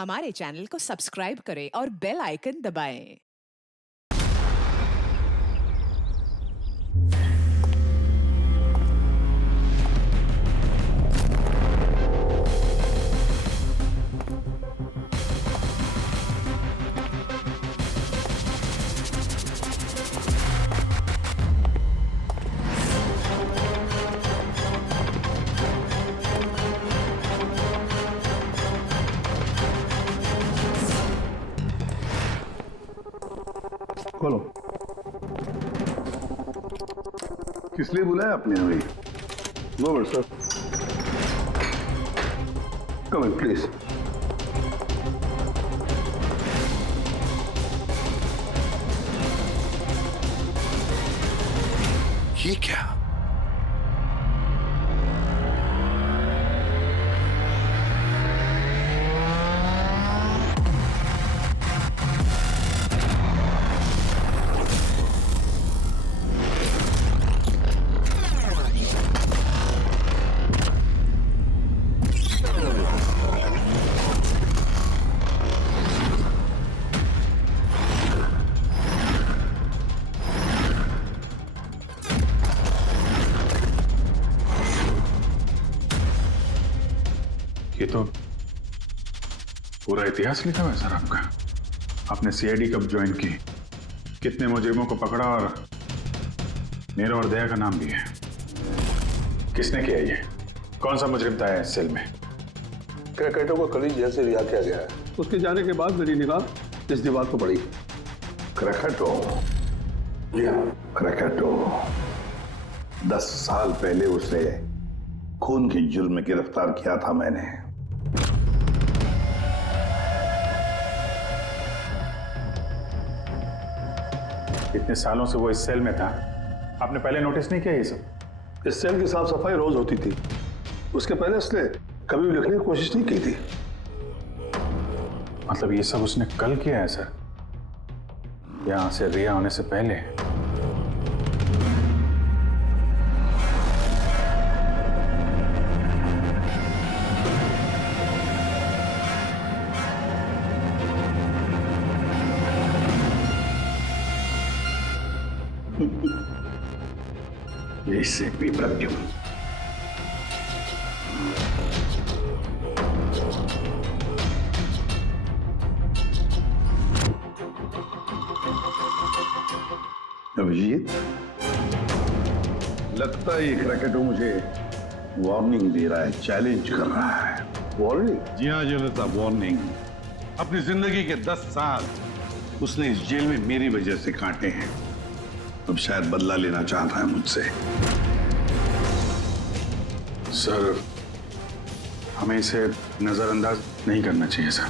हमारे चैनल को सब्सक्राइब करें और बेल आइकन दबाएं। खोलो। किस लिए बुलाया आपने हमें? No but sir, come in please. ये क्या? ये तो पूरा इतिहास लिखा हुआ है सर आपका। आपने सीआईडी कब ज्वाइन की, कितने मुजरिमों को पकड़ा और नीरव और दया का नाम भी है। किसने किया ये? कौन सा मुजरिम था इस सेल में? क्रैकेटो को कल ही जेल से रिहा किया गया है। उसके जाने के बाद मेरी निगाह इस दीवार को पड़ी। क्रैकेटो? जी हाँ, क्रैकेटो 10 साल पहले उसे खून के जुर्म में गिरफ्तार किया था मैंने। इतने सालों से वो इस सेल में था, आपने पहले नोटिस नहीं किया ये सब? इस सेल की साफ सफाई रोज होती थी। उसके पहले उसने कभी भी लिखने की कोशिश नहीं की थी। मतलब ये सब उसने कल किया है सर, यहां से रिहा होने से पहले? इससे भी प्रत्युम अभिजीत, लगता है ये क्रैकेटो मुझे वार्निंग दे रहा है, चैलेंज कर रहा है। वार्निंग? जी हाँ जनता, वार्निंग। अपनी जिंदगी के 10 साल उसने इस जेल में मेरी वजह से काटे हैं। अब शायद बदला लेना चाहता है मुझसे। सर, हमें इसे नजरअंदाज नहीं करना चाहिए सर।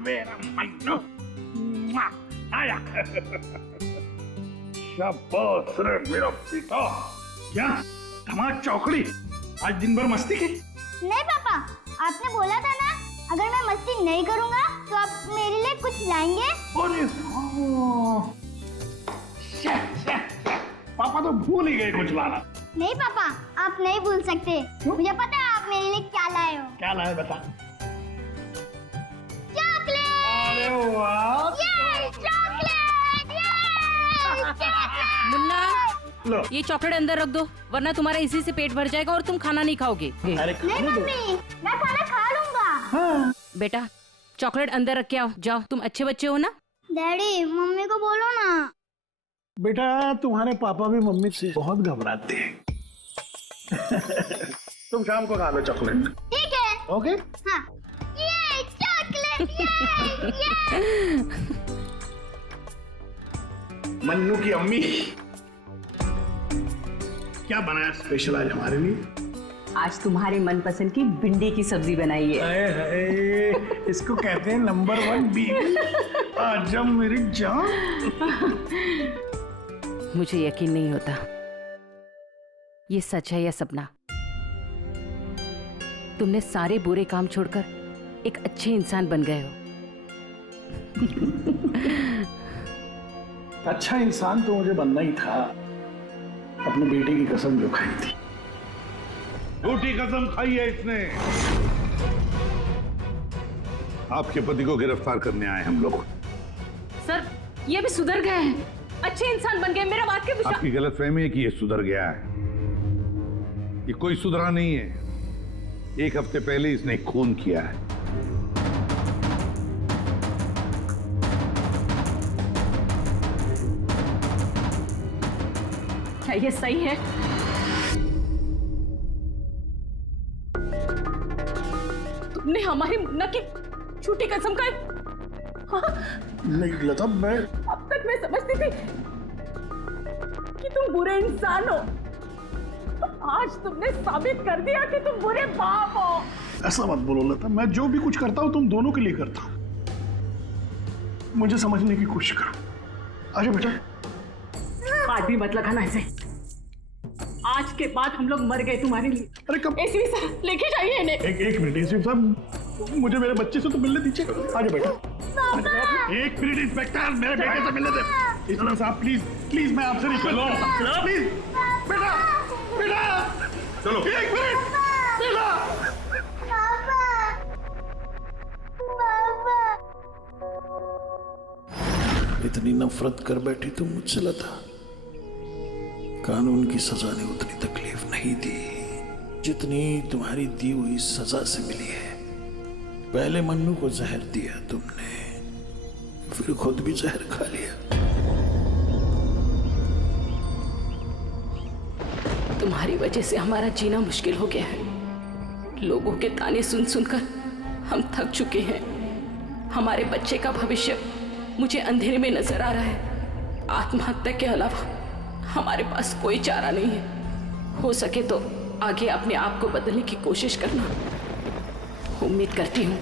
मेरा मन्नू आया। शाबाश रे मेरा पिता। क्या धमाक चौकड़ी, आज दिन भर मस्ती की? नहीं पापा, आपने बोला था ना अगर मैं मस्ती नहीं करूंगा तो आप मेरे लिए कुछ लाएंगे। अरे पापा तो भूल ही गए कुछ लाना। नहीं पापा, आप नहीं भूल सकते। मुझे पता है आप मेरे लिए क्या लाए हो। क्या लाए बता। चॉकलेट। अरे वाह, ये चॉकलेट, मुन्ना, लो। ये चॉकलेट अंदर रख दो, वरना तुम्हारा इसी से पेट भर जाएगा और तुम खाना नहीं खाओगे। अरे नहीं मम्मी, मैं खाना खा लूंगा। बेटा, चॉकलेट अंदर रख के आओ। जाओ, तुम अच्छे बच्चे हो ना। डैडी, मम्मी को बोलो ना। बेटा, तुम्हारे पापा भी मम्मी से बहुत घबराते हैं। तुम शाम को खा लो चॉकलेट। ठीक है। ओके। हाँ। ये चॉकलेट, ये। मन्नू की अम्मी, क्या बनाया स्पेशल आज हमारे लिए? आज तुम्हारे मनपसंद की भिंडी की सब्जी बनाई है। हाय हाय, इसको कहते हैं नंबर 1 बीवी। आजा मेरी जान। मुझे यकीन नहीं होता ये सच है या सपना। तुमने सारे बुरे काम छोड़कर एक अच्छे इंसान बन गए हो। अच्छा इंसान तो मुझे बनना ही था, अपने बेटे की कसम जो खाई थी। झूठी कसम खाई है इसने। आपके पति को गिरफ्तार करने आए हम लोग। सर ये भी सुधर गए हैं, अच्छे इंसान बन गए। मेरा बात के विश्वास। आपकी गलतफहमी है कि ये सुधर गया है। ये कोई सुधरा नहीं है। 1 हफ्ते पहले इसने खून किया है। क्या ये सही है? तुमने हमारी मुन्ना की झूठी कसम का नहीं लता, मैं अब तक मैं समझती थी कि तुम बुरे इंसान हो। आज तुमने साबित कर दिया कि तुम बुरे बाप हो। ऐसा मत बोलो लता, मैं जो भी कुछ करता हूं तुम दोनों के लिए करता हूं। मुझे समझने की कोशिश करो। आजा बेटा। हाथ भी मत लगाना ऐसे। आज के बाद हम लोग मर गए तुम्हारे लिए। अरे कब? एसपी सर लेके जाइए इन्हें। एक मिनट एसपी साहब, मुझे मेरे बच्चे से तो मिलने दीजिए। आजा बेटा। एक मिनट इंस्पेक्टर, मेरे बेटे से मिलने दे। एसपी साहब प्लीज प्लीज, मैं आपसे रिक्वेस्ट करता हूं प्लीज। बेटा बेटा चलो। 1 मिनट बेटा। इतनी नफरत कर बैठी तुम मुझसे लता। कानून की सजा ने उतनी तकलीफ नहीं दी जितनी तुम्हारी दी हुई सजा से मिली है। पहले मन्नू को जहर दिया तुमने, फिर खुद भी जहर खा लिया। तुम्हारी वजह से हमारा जीना मुश्किल हो गया है। लोगों के ताने सुन सुनकर हम थक चुके हैं। हमारे बच्चे का भविष्य मुझे अंधेरे में नजर आ रहा है। आत्महत्या के अलावा हमारे पास कोई चारा नहीं है। हो सके तो आगे अपने आप को बदलने की कोशिश करना। उम्मीद करती हूँ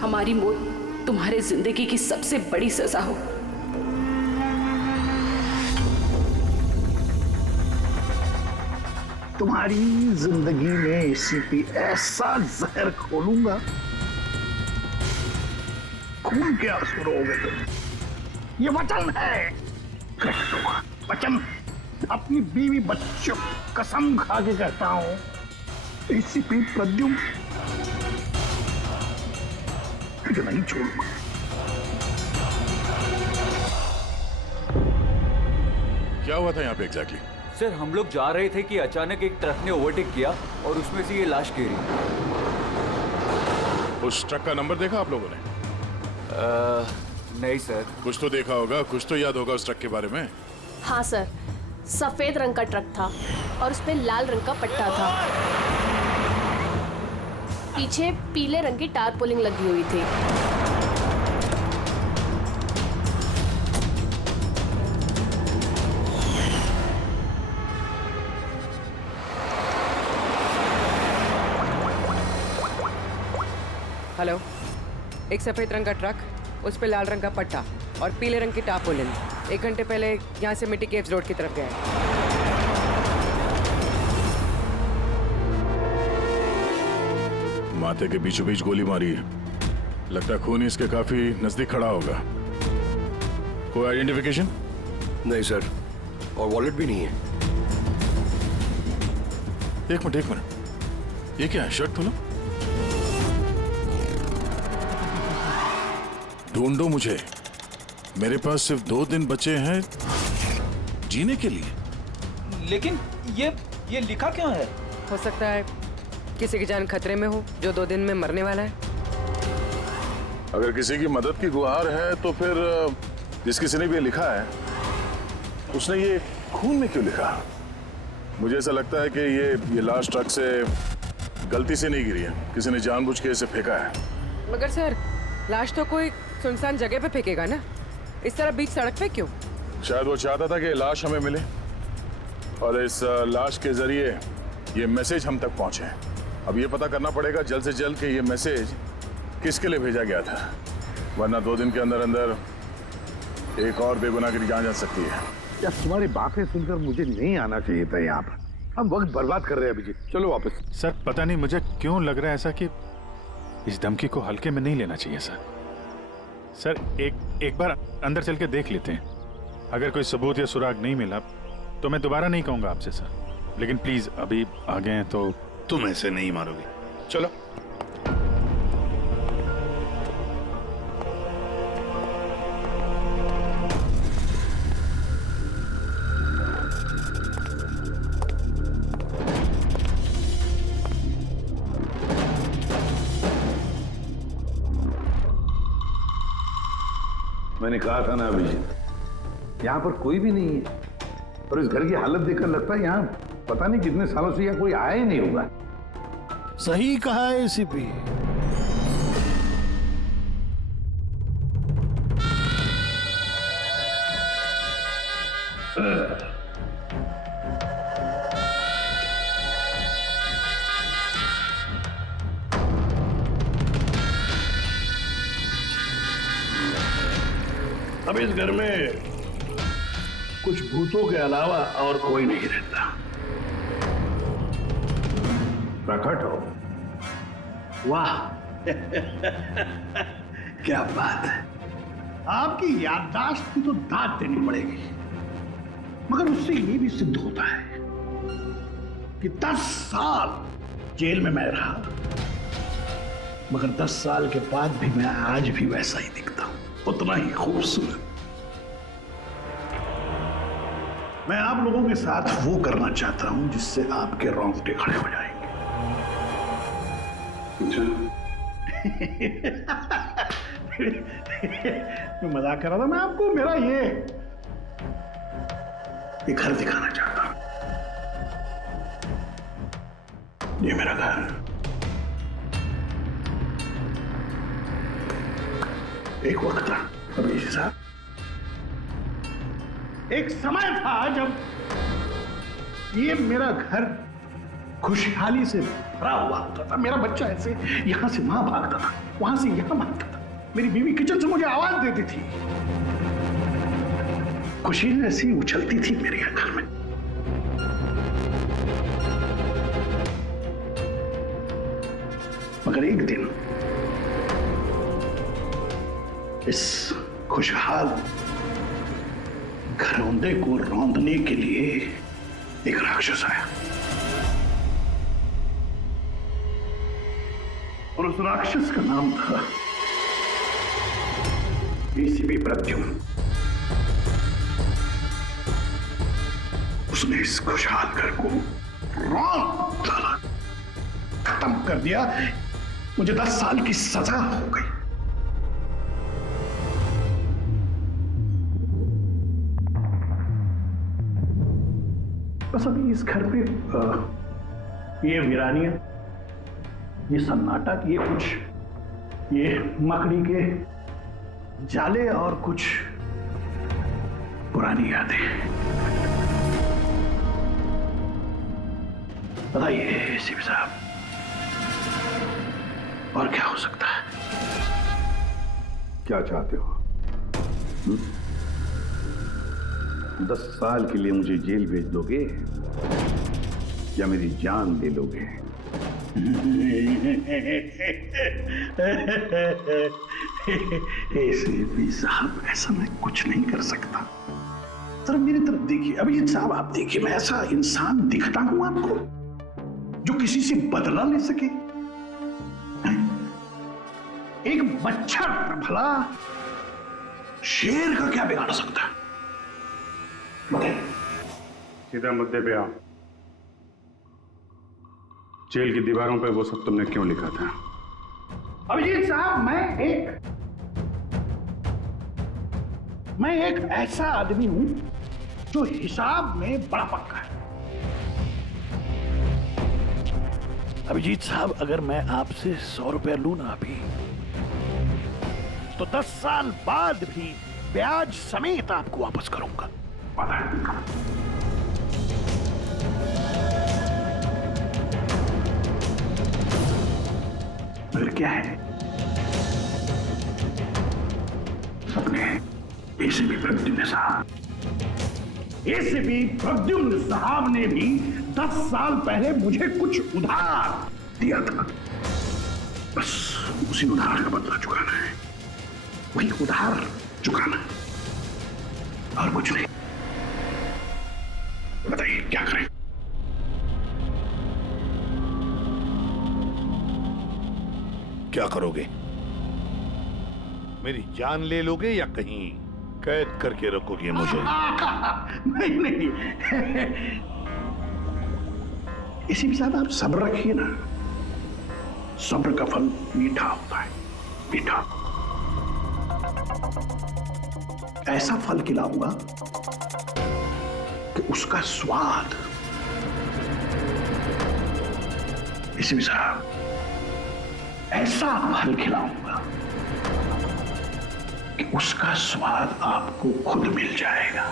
हमारी मौत तुम्हारे जिंदगी की सबसे बड़ी सजा हो। तुम्हारी जिंदगी में एसीपी ऐसा जहर खोलूंगा, खून के आंसू रोगे तुम। ये वचन है, कह दूंगा वचन। अपनी बीवी बच्चों कसम खा के कहता हूं, एसीपी प्रद्युम्न तुझे नहीं छोड़ूंगा। क्या हुआ था यहाँ पे एग्जैक्टली? सर हम लोग जा रहे थे कि अचानक एक ट्रक ने ओवरटेक किया और उसमें से ये लाश गिरी। उस ट्रक का नंबर देखा आप लोगों ने? नहीं सर। कुछ तो देखा होगा, कुछ तो याद होगा उस ट्रक के बारे में। हाँ सर, सफेद रंग का ट्रक था और उस पे लाल रंग का पट्टा था। पीछे पीले रंग की टारपोलिंग लगी हुई थी। हेलो, एक सफेद रंग का ट्रक, उस पे लाल रंग का पट्टा और पीले रंग की टारपोलिन 1 घंटे पहले यहाँ से मिट्टी केव्स रोड की तरफ गए। माथे के बीचों बीच गोली मारी है। लगता है खून इसके काफी नजदीक खड़ा होगा। कोई आइडेंटिफिकेशन? नहीं सर, और वॉलेट भी नहीं है। एक मिनट, ये क्या है? शर्ट खोलो, ढूंढो मुझे। मेरे पास सिर्फ 2 दिन बचे हैं जीने के लिए। लेकिन ये लिखा क्यों है? हो सकता है किसी की जान खतरे में हो जो 2 दिन में मरने वाला है। अगर किसी की मदद की गुहार है तो फिर जिस किसी ने भी ये लिखा है उसने ये खून में क्यों लिखा? मुझे ऐसा लगता है कि ये लाश ट्रक से गलती से नहीं गिरी है, किसी ने जानबूझ के इसे फेंका है। मगर सर, लाश तो कोई सुनसान जगह पे फेंकेगा ना, इस तरह बीच सड़क पे क्यों? शायद वो चाहता था कि लाश हमें मिले और इस लाश के जरिए ये मैसेज हम तक पहुंचे। अब ये पता करना पड़ेगा जल्द से जल्द कि ये मैसेज किसके लिए भेजा गया था, वरना 2 दिन के अंदर अंदर एक और बेगुनाह की जान जा सकती है। यार तुम्हारी बातें सुनकर मुझे नहीं आना चाहिए था यहाँ पर। हम वक्त बर्बाद कर रहे हैं अभिजीत, चलो वापस। सर पता नहीं मुझे क्यों लग रहा है ऐसा कि इस धमकी को हल्के में नहीं लेना चाहिए सर। सर एक बार अंदर चल के देख लेते हैं, अगर कोई सबूत या सुराग नहीं मिला तो मैं दोबारा नहीं कहूंगा आपसे सर, लेकिन प्लीज अभी आ गए हैं तो। तुम ऐसे नहीं मारोगे, चलो। मैंने कहा था ना अभिजीत, यहाँ पर कोई भी नहीं है और इस घर की हालत देखकर लगता है यहाँ पता नहीं कितने सालों से यहाँ कोई आया ही नहीं होगा। सही कहा है एसीपी। अब इस घर में कुछ भूतों के अलावा और कोई नहीं रहता। प्रकट हो। वाह क्या बात है। आपकी याददाश्त की तो दाद देनी पड़ेगी, मगर उससे ये भी सिद्ध होता है कि 10 साल जेल में मैं रहा, मगर 10 साल के बाद भी मैं आज भी वैसा ही दिखता हूं, उतना ही खूबसूरत। मैं आप लोगों के साथ वो करना चाहता हूं जिससे आपके रोंगटे खड़े हो जाएंगे। मैं मजाक कर रहा था। मैं आपको मेरा ये घर दिखाना चाहता हूं। ये मेरा घर, एक वक्त था अभिजीत साहब, एक समय था जब ये मेरा घर खुशहाली से भरा हुआ होता था। मेरा बच्चा ऐसे यहां से वहां भागता था, वहां से यहां भागता था। मेरी बीवी किचन से मुझे आवाज देती थी, खुशी ऐसी उछलती थी मेरे घर में। मगर एक दिन इस खुशहाल घरौंदे को रौंदने के लिए एक राक्षस आया, और उस राक्षस का नाम था एसीपी प्रद्युम्न। उसने इस खुशहाल घर को रौंद डाला, खत्म कर दिया। मुझे 10 साल की सजा हो गई। बस अभी इस घर पे ये वीरानियां, ये सन्नाटा, ये कुछ ये मकड़ी के जाले और कुछ पुरानी यादें। बताइए एसीपी साहब, और क्या हो सकता है? क्या चाहते हो? 10 साल के लिए मुझे जेल भेज दोगे या मेरी जान दे लोगे? एसीपी साहब, ऐसा मैं कुछ नहीं कर सकता। सर मेरी तरफ देखिए। अभिजीत साहब आप देखिए, मैं ऐसा इंसान दिखता हूं आपको जो किसी से बदला ले सके? एक बच्चा भला शेर का क्या बिगाड़ सकता है? सीधा मुद्दे पे आओ। जेल की दीवारों पे वो सब तुमने क्यों लिखा था? अभिजीत साहब, मैं एक ऐसा आदमी हूं जो हिसाब में बड़ा पक्का है। अभिजीत साहब, अगर मैं आपसे 100 रुपया लूं ना अभी, तो 10 साल बाद भी ब्याज समेत आपको वापस करूंगा। पता है। मगर क्या है, अपने एसीपी प्रद्युम्न साहब ने भी 10 साल पहले मुझे कुछ उधार दिया था। बस उसी उधार का बदला चुकाना है, वही उधार चुकाना है और कुछ नहीं। बताइए क्या करें? क्या करोगे? मेरी जान ले लोगे या कहीं कैद करके रखोगे मुझे? नहीं नहीं, इसी के साथ आप सब्र रखिए ना, सब्र का फल मीठा होता है, मीठा। ऐसा फल खिलाऊंगा कि उसका स्वाद, इसी के साथ ऐसा फल खिलाऊंगा कि उसका स्वाद आपको खुद मिल जाएगा।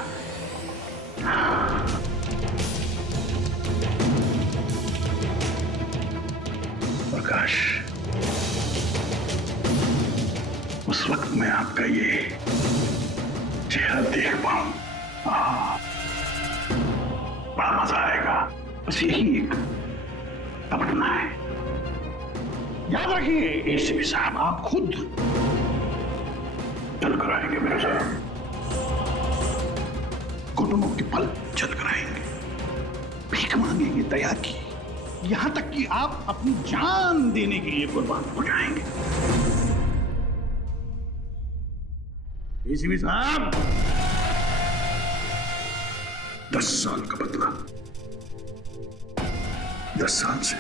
प्रकाश, उस वक्त मैं आपका ये चेहरा देख पाऊं, बड़ा मजा आएगा। बस यही एक तमन्ना है। याद रखिए एसीपी साहब, आप खुद चल कर आएंगे मेरे साथ, घुटनों के पल चल कर आएंगे, भीख मांगेंगे दया की, यहां तक कि आप अपनी जान देने के लिए कुर्बान हो जाएंगे। एसीपी साहब, 10 साल का बदला, 10 साल से।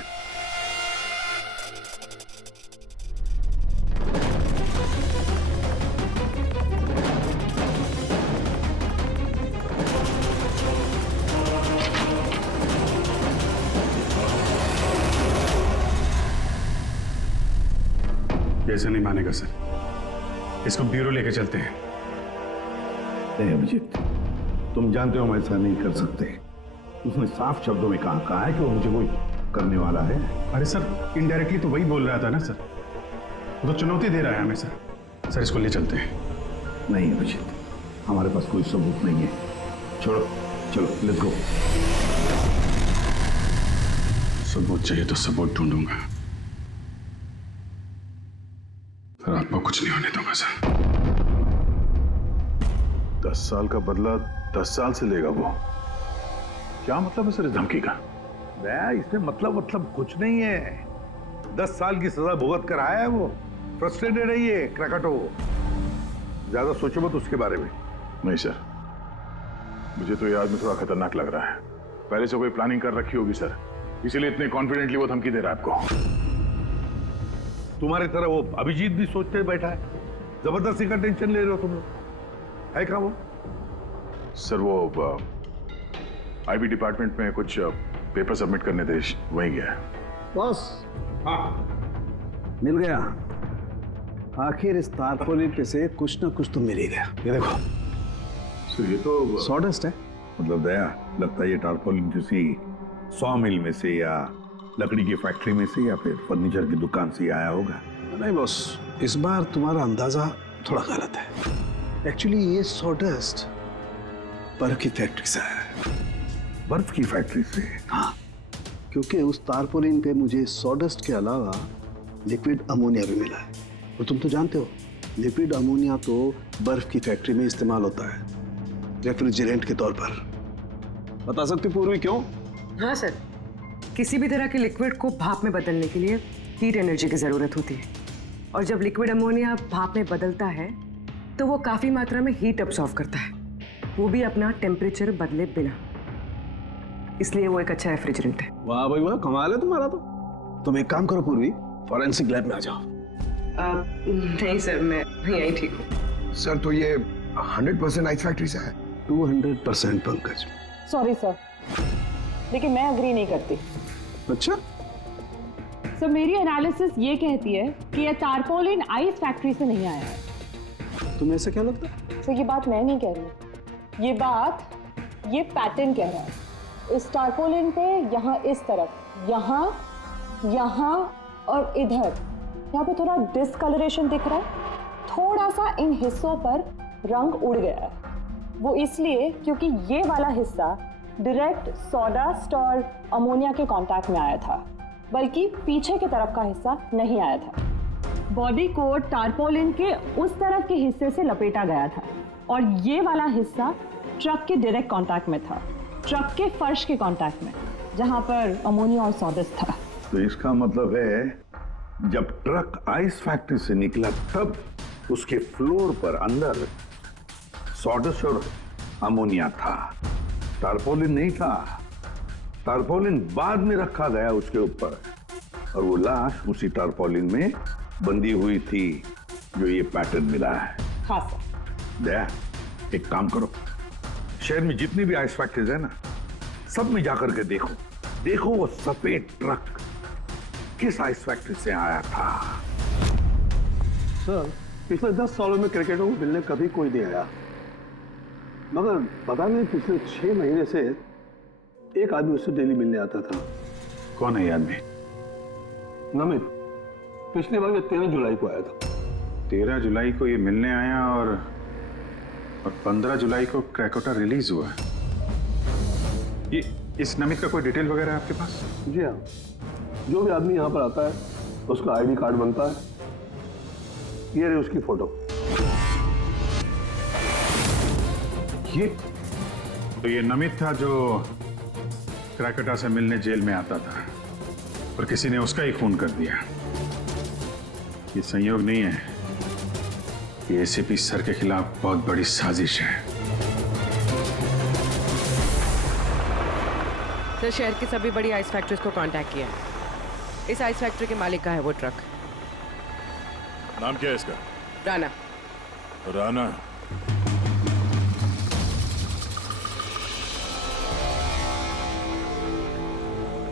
ऐसे नहीं मानेगा सर, इसको ब्यूरो लेके चलते हैं। नहीं अभिजीत, तुम जानते हो हम ऐसा नहीं कर सकते। उसने साफ शब्दों में कहा है कि वो मुझे कोई करने वाला है। अरे सर, इनडायरेक्टली तो वही बोल रहा था ना सर, वो तो चुनौती दे रहा है हमें सर। सर इसको ले चलते हैं। नहीं अभिजीत, हमारे पास कोई सबूत नहीं है। छोड़ो, चलो लेट्स गो। सबूत चाहिए तो सबूत ढूंढूंगा, फिर आपको कुछ नहीं होने दूंगा सर। 10 साल का बदला 10 साल से लेगा वो? क्या मतलब है सर इस धमकी का? इसमें मतलब कुछ नहीं है। 10 साल की सजा भुगत कर आया है वो। फ्रस्ट्रेटेड है ये क्रैकाटो। ज्यादा सोचो मत उसके बारे में। नहीं सर, मुझे तो ये आदमी थोड़ा खतरनाक लग रहा है। पहले से कोई प्लानिंग कर रखी होगी सर, इसीलिए इतने कॉन्फिडेंटली वो धमकी दे रहा है आपको। तुम्हारी तरह वो अभिजीत भी सोचते बैठा है। जबरदस्ती का टेंशन ले रहे हो तुम लोग, है क्या वो? सर वो आईबी डिपार्टमेंट में कुछ पेपर सबमिट करने थे, वहीं गया है। बस हाँ, मिल गया। आखिर इस तारपोलिन पे से कुछ ना कुछ तो मिल ही गया। ये देखो सर, ये तो सॉडस्ट है। मतलब दया, लगता है ये टारपोलिन किसी सॉ मिल में से या लकड़ी की फैक्ट्री में से या फिर फर्नीचर की दुकान से आया होगा। नहीं बॉस, इस बार तुम्हारा अंदाजा थोड़ा गलत है। एक्चुअली ये सॉडस्ट बर्फ की फैक्ट्री से है। बर्फ की फैक्ट्री से? हाँ, क्योंकि उस तारपोलिन पे मुझे सॉडस्ट के अलावा लिक्विड अमोनिया भी मिला है। और तुम तो जानते हो, लिक्विड अमोनिया तो बर्फ की फैक्ट्री में इस्तेमाल होता है रेफ्रिजरेंट के तौर पर। बता सकती पूर्वी क्यों? हाँ सर, किसी भी तरह के लिक्विड को भाप में बदलने के लिए हीट एनर्जी की ज़रूरत होती है, और जब लिक्विड अमोनिया भाप में बदलता है तो वो काफ़ी मात्रा में हीट अब्सॉर्ब करता है, वो भी अपना टेम्परेचर बदले बिना। इसलिए वो एक अच्छा रेफ्रिजरेंट है। वाह भाई वाह, कमाल है तुम्हारा तो। तुम एक काम करो पूर्वी, फॉरेंसिक लैब में आ जाओ। नहीं सर, मैं यहीं ठीक हूँ। सर तो ये 100% आइस फैक्ट्री से है? 200% पंकज। सॉरी सर, लेकिन मैं अग्री नहीं करती। अच्छा? सर मेरी एनालिसिस ये कहती है कि ये तारपोलिन आइस फैक्ट्री से नहीं आया है। तुम्हें ऐसा क्या लगता है? सर ये बात मैं नहीं कह रही, ये बात ये पैटर्न कह रहा है। इस टारपोलिन पे यहाँ इस तरफ, यहाँ यहाँ और इधर, यहाँ पे थोड़ा डिसकलरेशन दिख रहा है। थोड़ा सा इन हिस्सों पर रंग उड़ गया है। वो इसलिए क्योंकि ये वाला हिस्सा डायरेक्ट सॉडास्ट और अमोनिया के कांटेक्ट में आया था, बल्कि पीछे की तरफ का हिस्सा नहीं आया था। बॉडी को टारपोलिन के उस तरफ के हिस्से से लपेटा गया था और ये वाला हिस्सा ट्रक के डायरेक्ट कांटेक्ट में था, ट्रक के फर्श के कांटेक्ट में, जहां पर अमोनिया और सॉडस्ट था। तो इसका मतलब है जब ट्रक आइस फैक्ट्री से निकला तब उसके फ्लोर पर अंदर सॉडस्ट और अमोनिया था, टारपोलिन नहीं था। टारपोलिन बाद में रखा गया उसके ऊपर और वो लाश उसी टारपोलिन में बंधी हुई थी जो ये पैटर्न मिला है। हाँ सर। दया, एक काम करो, शहर में जितनी भी आइस फैक्ट्रीज है ना, सब में जाकर के देखो वो सफेद ट्रक किस आइस फैक्ट्री से आया था। सर, पिछले 10 सालों में क्रिकेटरों को मिलने कभी कोई नहीं आया, मगर पता नहीं पिछले 6 महीने से एक आदमी उससे डेली मिलने आता था। कौन है ये आदमी? नमित, पिछले बार ये 13 जुलाई को आया था। 13 जुलाई को ये मिलने आया और 15 जुलाई को क्रैकोटा रिलीज हुआ। ये इस नमित का कोई डिटेल वगैरह है आपके पास? जी हाँ, जो भी आदमी यहाँ पर आता है उसका आईडी कार्ड बनता है। ये रही उसकी फोटो। ये नमित था जो क्रैकोटा से मिलने जेल में आता था और किसी ने उसका ही खून कर दिया। ये संयोग नहीं है, ये एसीपी सर के खिलाफ बहुत बड़ी साजिश है। सर, शहर की सभी बड़ी आइस फैक्ट्रीज को कांटेक्ट किया है। इस आइस फैक्ट्री के मालिक का है वो ट्रक। नाम क्या है इसका? राणा। राणा।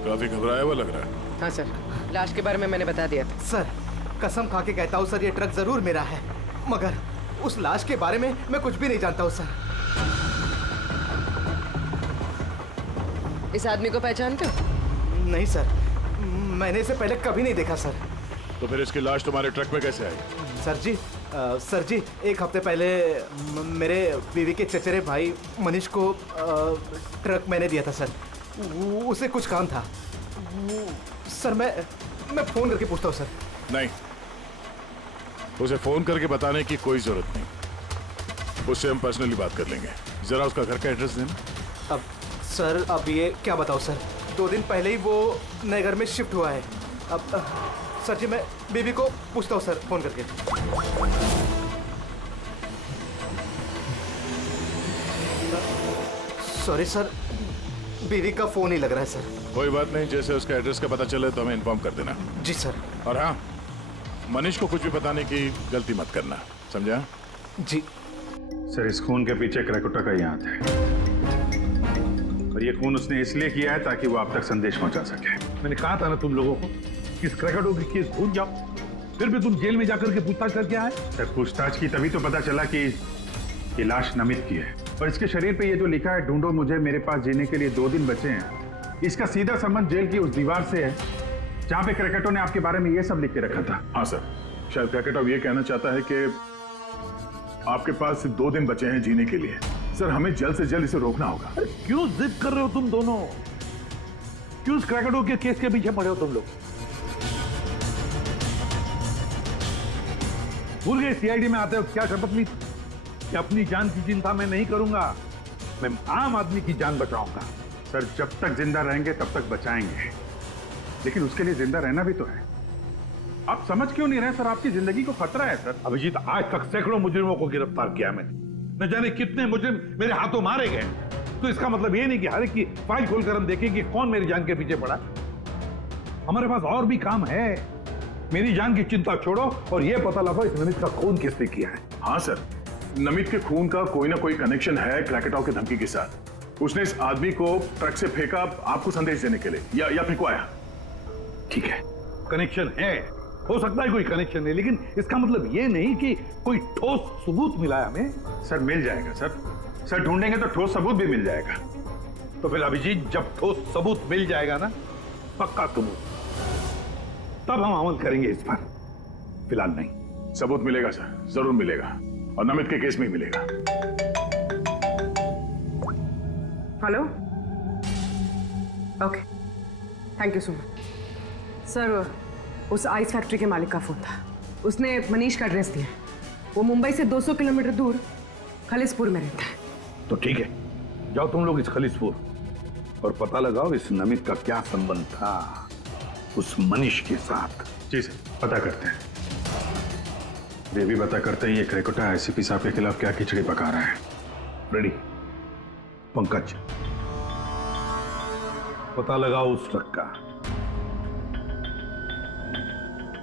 काफी घबराया हुआ लग रहा है। हाँ सर, लाश के बारे में मैंने बता दिया था। सर, कसम खा के कहता हूँ सर, ये ट्रक जरूर मेरा है, मगर उस लाश के बारे में मैं कुछ भी नहीं जानता हूँ सर। इस आदमी को पहचानते हो? नहीं सर, मैंने इसे पहले कभी नहीं देखा सर। तो फिर इसकी लाश तुम्हारे ट्रक में कैसे आई? सर जी, एक हफ्ते पहले मेरे बीवी के चचेरे भाई मनीष को ट्रक मैंने दिया था सर। उसे कुछ काम था सर। मैं फोन करके पूछता हूँ सर। नहीं, उसे फोन करके बताने की कोई जरूरत नहीं, उससे हम पर्सनली बात कर लेंगे। जरा उसका घर का एड्रेस देना। अब सर, अब ये क्या बताऊँ सर, 2 दिन पहले ही वो नए घर में शिफ्ट हुआ है। अब सर जी, मैं बीबी को पूछता हूँ सर फोन करके। सॉरी सर, बीवी का फोन ही लग रहा है सर। कोई बात नहीं, जैसे उसका एड्रेस का पता चले तो हमें इन्फॉर्म कर देना। जी सर। और हाँ, मनीष को कुछ भी बताने की गलती मत करना, समझा? जी सर, इस खून के पीछे क्रैकोटा का ही हाथ है और ये खून उसने इसलिए किया है ताकि वो आप तक संदेश पहुंचा सके। मैंने कहा था ना तुम लोगों को, इस क्रैकोटा की केस भूल जाओ, फिर भी तुम जेल में जाकर के पूछताछ करके आए। सर, पूछताछ की तभी तो पता चला कि ये लाश नमित की है और इसके शरीर पे ये जो लिखा है, ढूंढो मुझे, मेरे पास जीने के लिए 2 दिन बचे हैं, इसका सीधा संबंध जेल की उस दीवार से है जहां पे क्रैकोटा ने आपके बारे में ये सब लिख के रखा था। हाँ सर, शायद क्रैकोटा ये कहना चाहता है कि आपके पास सिर्फ 2 दिन बचे हैं जीने के लिए। सर, हमें जल्द से जल्द इसे रोकना होगा। क्यों जिद कर रहे हो तुम दोनों? क्यों क्रैकोटा के केस के पीछे पड़े हो तुम लोग? भूल गए सीआईडी में आते हो क्या शपथ ली कि अपनी जान की चिंता मैं नहीं करूंगा, मैं आम आदमी की जान बचाऊंगा। सर, जब तक जिंदा रहेंगे तब तक बचाएंगे, लेकिन उसके लिए जिंदा रहना भी तो है। आप समझ क्यों नहीं रहे सर? आपकी जिंदगी को खतरा है सर। अभिजीत, आज तक सैकड़ों मुजरिमों को गिरफ्तार किया मैंने, न जाने कितने मुजरिम मेरे हाथों मारे गए। तो इसका मतलब ये नहीं कि हर एक की फाइल खोलकर हम देखें कि कौन मेरी जान के पीछे पड़ा। हमारे पास और भी काम है। मेरी जान की चिंता छोड़ो और ये पता लगाओ इस नमित का खून किसने किया है। हाँ सर, नमित के खून का कोई ना कोई कनेक्शन है क्रैकोटा की धमकी के साथ। उसने इस आदमी को ट्रक से फेंका आपको संदेश देने के लिए, या फेंकवाया। ठीक है, कनेक्शन है, हो सकता है कोई कनेक्शन है, लेकिन इसका मतलब ये नहीं कि कोई ठोस सबूत मिला है हमें। सर मिल जाएगा सर ढूंढेंगे तो ठोस सबूत भी मिल जाएगा। तो फिर अभिजीत, जब ठोस सबूत मिल जाएगा ना, पक्का सबूत, तब हम अमल करेंगे इस पर, फिलहाल नहीं। सबूत मिलेगा सर, जरूर मिलेगा, और नमित के केस में ही मिलेगा। Hello, okay, thank you so much. Sir, उस आइस फैक्ट्री के मालिक का फोन था। उसने मनीष का एड्रेस दिया। वो मुंबई से 200 किलोमीटर दूर खलिसपुर में रहता है। तो ठीक है, जाओ तुम लोग इस खलिसपुर और पता लगाओ इस नमित का क्या संबंध था उस मनीष के साथ। जी सर, पता करते हैं। वे भी पता करते हैं ये क्रेकोटा आईसीपी साहब के खिलाफ क्या खिचड़ी पका रहा है। रेडी? पंकज, पता लगाओ उस ट्रक का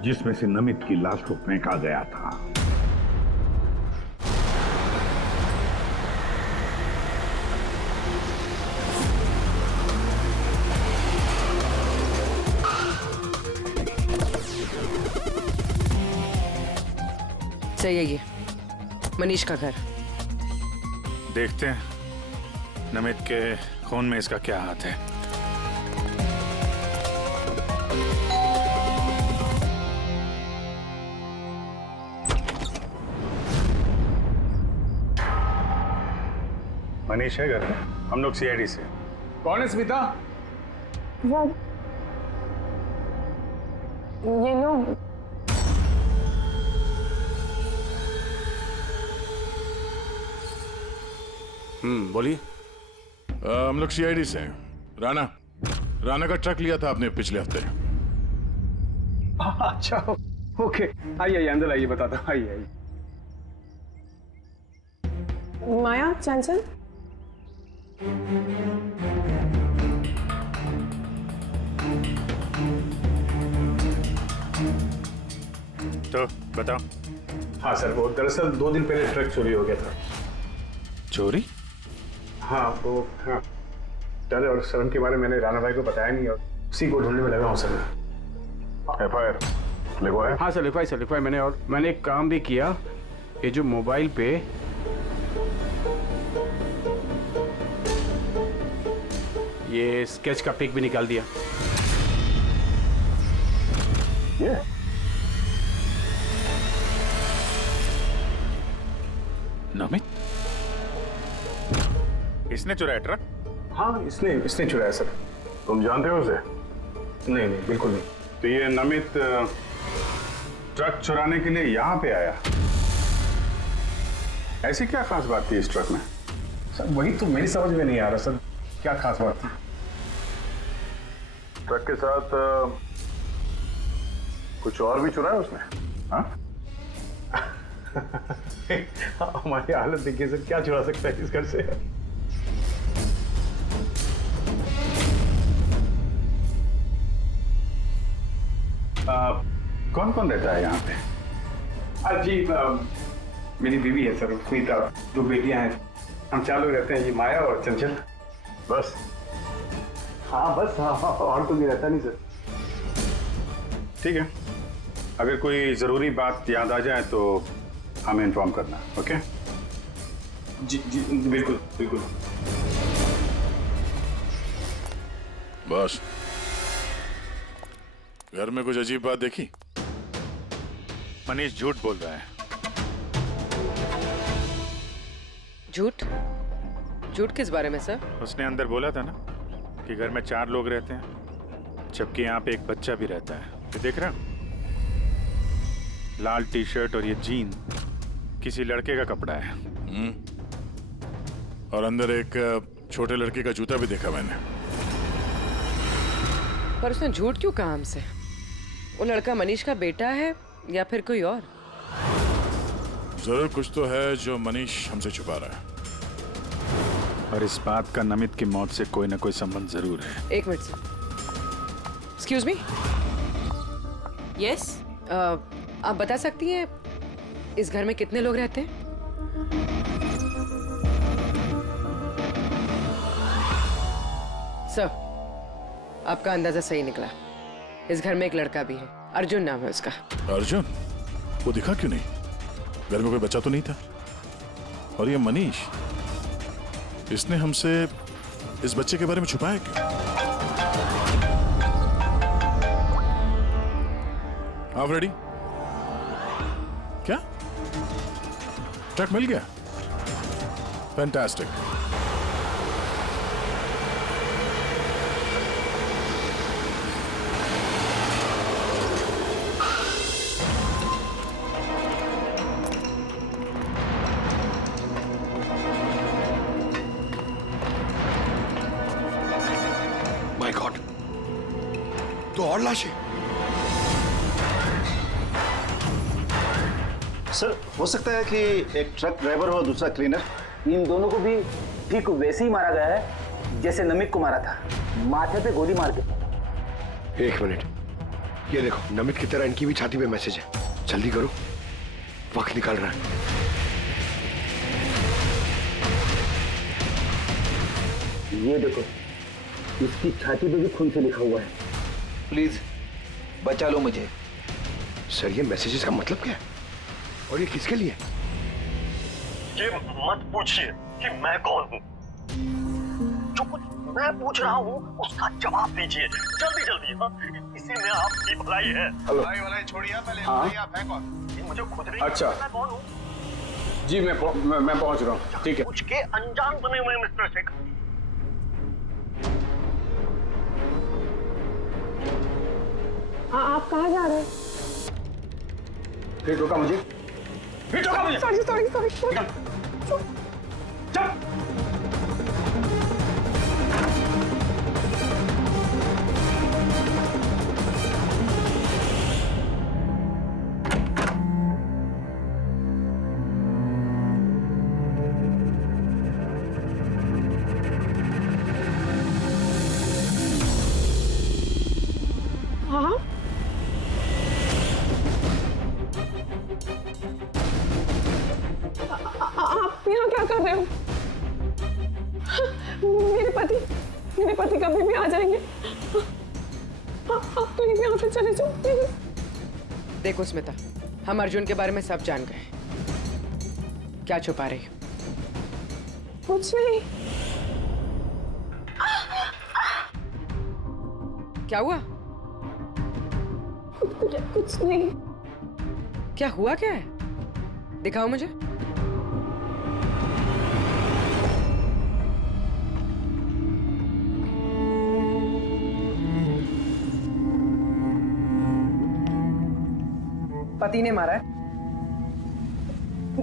जिसमें से नमित की लाश को फेंका गया था। सही है ये मनीष का घर। देखते हैं नमित के खून में इसका क्या हाथ है। मनीष है घर में, हम लोग सीआईडी से। कौन है स्मिता? ये लोग बोलिए। हम लोग सीआईडी से हैं। राणा का ट्रक लिया था आपने पिछले हफ्ते। अच्छा, ओके, आइए अंदर आइए, बताता हूँ, आइए। माया, चंचल, तो बताओ। हाँ सर, वो दरअसल 2 दिन पहले ट्रक चोरी हो गया था। चोरी? हाँ, वो हाँ, डर और शर्म के बारे में मैंने राणा भाई को बताया नहीं और उसी को ढूंढने में लगा हूँ सर। एफआईआर लिखवाया? हाँ सर, लिखवाई मैंने, और मैंने एक काम भी किया। ये जो मोबाइल पे ये स्केच का पिक भी निकाल दिया। ये नमित इसने चुराया ट्रक? हाँ, इसने चुराया सर। तुम जानते हो उसे? नहीं, बिल्कुल नहीं। तो ये नमित ट्रक चुराने के लिए यहाँ पे आया? ऐसी क्या खास बात थी इस ट्रक में? सर वही तो मेरी समझ में नहीं आ रहा सर, क्या खास बात थी? ट्रक के साथ कुछ और भी चुराया उसने? हाँ? हमारी हालत देखिए सर, क्या चुरा सकता है इस घर से? कौन कौन रहता है यहाँ पे? जी, मेरी बीवी है सर, स्मिता, 2 बेटियां हैं। हम 4 लोग रहते हैं, ये माया और चंचल। बस? हाँ बस, हाँ, और तो भी रहता नहीं सर। ठीक है, अगर कोई जरूरी बात याद आ जाए तो हमें इन्फॉर्म करना। ओके? जी, बिल्कुल। बस, घर में कुछ अजीब बात देखी? मनीष झूठ बोल रहा है। झूठ किस बारे में सर? उसने अंदर बोला था ना कि घर में 4 लोग रहते हैं, जबकि यहाँ पे एक बच्चा भी रहता है। ये देख रहा? लाल टी-शर्ट और ये जीन किसी लड़के का कपड़ा है। और अंदर एक छोटे लड़के का जूता भी देखा मैंने। पर उसने झूठ क्यों कहा हमसे? वो लड़का मनीष का बेटा है या फिर कोई और? जरूर कुछ तो है जो मनीष हमसे छुपा रहा है। और इस बात का नमित की मौत से कोई ना कोई संबंध जरूर है। एक minute sir, excuse me. Yes, आप बता सकती हैं इस घर में कितने लोग रहते हैं? सर, आपका अंदाजा सही निकला। इस घर में एक लड़का भी है अर्जुन नाम है उसका। अर्जुन? वो दिखा क्यों नहीं? घर में कोई बच्चा तो नहीं था? और ये मनीष, इसने हमसे इस बच्चे के बारे में छुपाया क्यों? आप रेडी? क्या? ट्रक मिल गया? फैंटास्टिक। माय गॉड, तो और लाशें। सर, हो सकता है कि एक ट्रक ड्राइवर और दूसरा क्लीनर, इन दोनों को भी ठीक वैसे ही मारा गया है जैसे नमित को मारा था, माथे पे गोली मार के। एक मिनट, ये देखो, नमित की तरह इनकी भी छाती पे मैसेज है। जल्दी करो, वक्त निकल रहा है। ये देखो, इसकी छाती पे भी खून से लिखा हुआ है, प्लीज बचा लो मुझे। सर, ये मैसेजेस का मतलब क्या है और ये किसके लिए? ये मत पूछिए कि मैं कौन हूँ। जो कुछ मैं पूछ रहा हूँ उसका जवाब दीजिए जल्दी जल्दी। हाँ, इसी में आपकी भलाई है। भलाई छोड़िए पहले। हाँ? आप हैं कौन? ये मुझे खुद नहीं अच्छा, मैं कौन हूँ? जी मैं पहुंच रहा हूँ। ठीक है। पूछ के अनजान बने हुए मिस्टर शेखर। आप कहाँ जा रहे हैं? फिर रोका मुझे। सॉरी। हाँ, आप यहाँ क्या कर रहे हो? मेरे पति कभी भी आ जाएंगे। आप प्लीज यहाँ से चले जाओ प्लीज। देखो स्मिता, हम अर्जुन के बारे में सब जान गए। क्या छुपा रही? कुछ नहीं। क्या हुआ? कुछ नहीं। क्या हुआ? क्या है? दिखाओ मुझे। पति ने मारा है?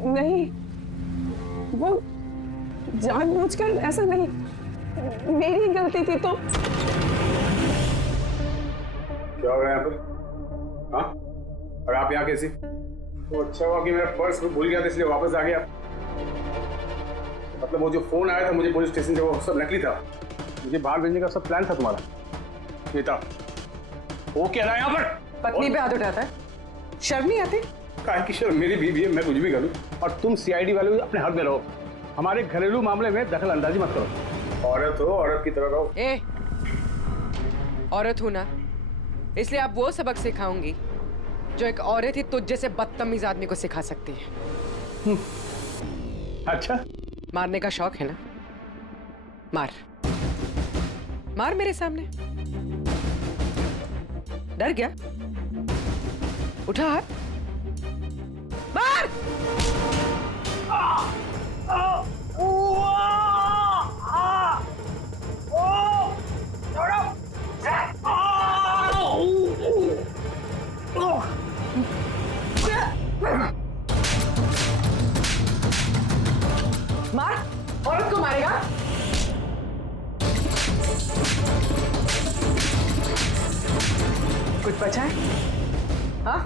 नहीं, वो जानबूझकर ऐसा नहीं, मेरी गलती थी। तो क्या हो गया यहाँ पर? हाँ? और आप यहाँ कैसी? तो अच्छा हुआ कि मेरा पर्स भूल गया था इसलिए वापस आ गया। मतलब वो जो फोन आया था मुझे पुलिस स्टेशन से, वो सब नकली था। मुझे बाहर भेजने का सब प्लान था तुम्हारा। ये था वो क्या रहा है यहाँ पर? पत्नी पे हाथ उठाता है? शर्म नहीं आती? काहे की शर्म? मेरी बीवी है, मैं कुछ भी करूँ। और तुम सीआईडी वाले अपने हक में रहो। हमारे घरेलू मामले में दखल अंदाजी मत करो। औरत हो, औरत की तरह रहो। ए, औरत हूं ना, इसलिए आप वो सबक सिखाऊंगी जो एक औरत ही तुझ जैसे बदतमीज आदमी को सिखा सकती है। अच्छा, मारने का शौक है ना? मार मार मेरे सामने। डर गया? उठा हाथ, मार। मार, औरत को मारेगा? कुछ बचा है? हाँ?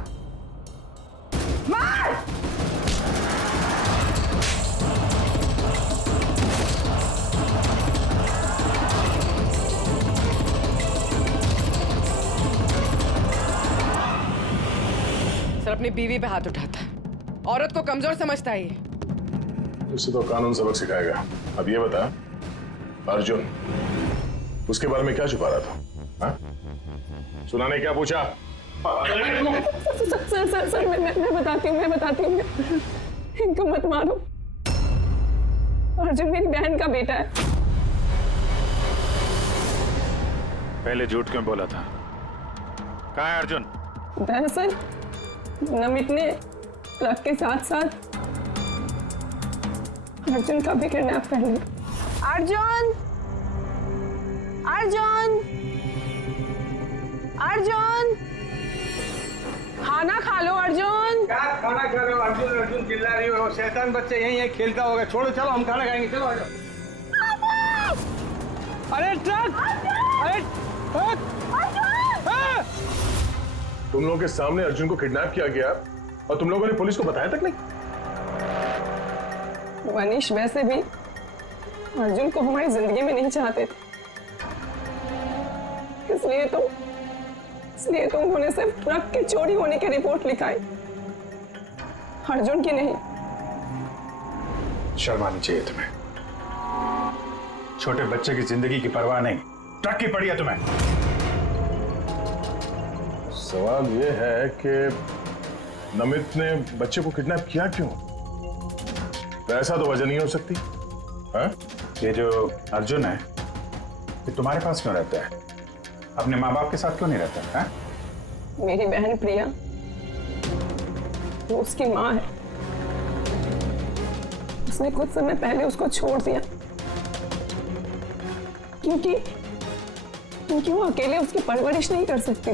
मार! सर अपनी बीवी पे हाथ उठाता है, औरत को कमजोर समझता है ये। उसे तो कानून सबक सिखाएगा। अब ये बता, अर्जुन उसके बारे में क्या छुपा रहा था? हाँ? सुना ने क्या पूछा? सर मैं बताती हूँ इनको मत मारो। अर्जुन मेरी बहन का बेटा है। पहले झूठ क्यों बोला था? कहाँ है अर्जुन? दरअसल नमित ने ट्रक के साथ साथ अर्जुन का भी किडनैप कर लिया। अर्जुन अर्जुन अर्जुन खाना खा लो अर्जुन। क्या खाना खा रहे हो? अर्जुन अर्जुन चिल्ला रही हो। शैतान बच्चे यहीं यहीं खेलता होगा। छोड़ो चलो हम खाना खाएंगे। चलो आ जाओ। अरे ट्रक! अरे तुम लोगों के सामने अर्जुन को किडनैप किया गया और तुम लोगों ने पुलिस को बताया तक नहीं? मनीष वैसे भी अर्जुन को हमारी जिंदगी में नहीं चाहते थे, इसलिए तो उन्होंने सिर्फ ट्रक के चोरी होने की रिपोर्ट लिखाई, अर्जुन की नहीं। शर्म आनी चाहिए तुम्हें। छोटे बच्चे की जिंदगी की परवाह नहीं, ट्रक की पड़ी है तुम्हें। सवाल ये है कि नमित ने बच्चे को किडनैप किया क्यों? ऐसा तो वजह नहीं हो सकती। हाँ? ये जो अर्जुन है ये तुम्हारे पास क्यों रहता है? अपने माँ बाप के साथ क्यों नहीं रहता है? मेरी बहन प्रिया वो उसकी माँ है। उसने कुछ समय पहले उसको छोड़ दिया क्योंकि वो अकेले उसकी परवरिश नहीं कर सकती।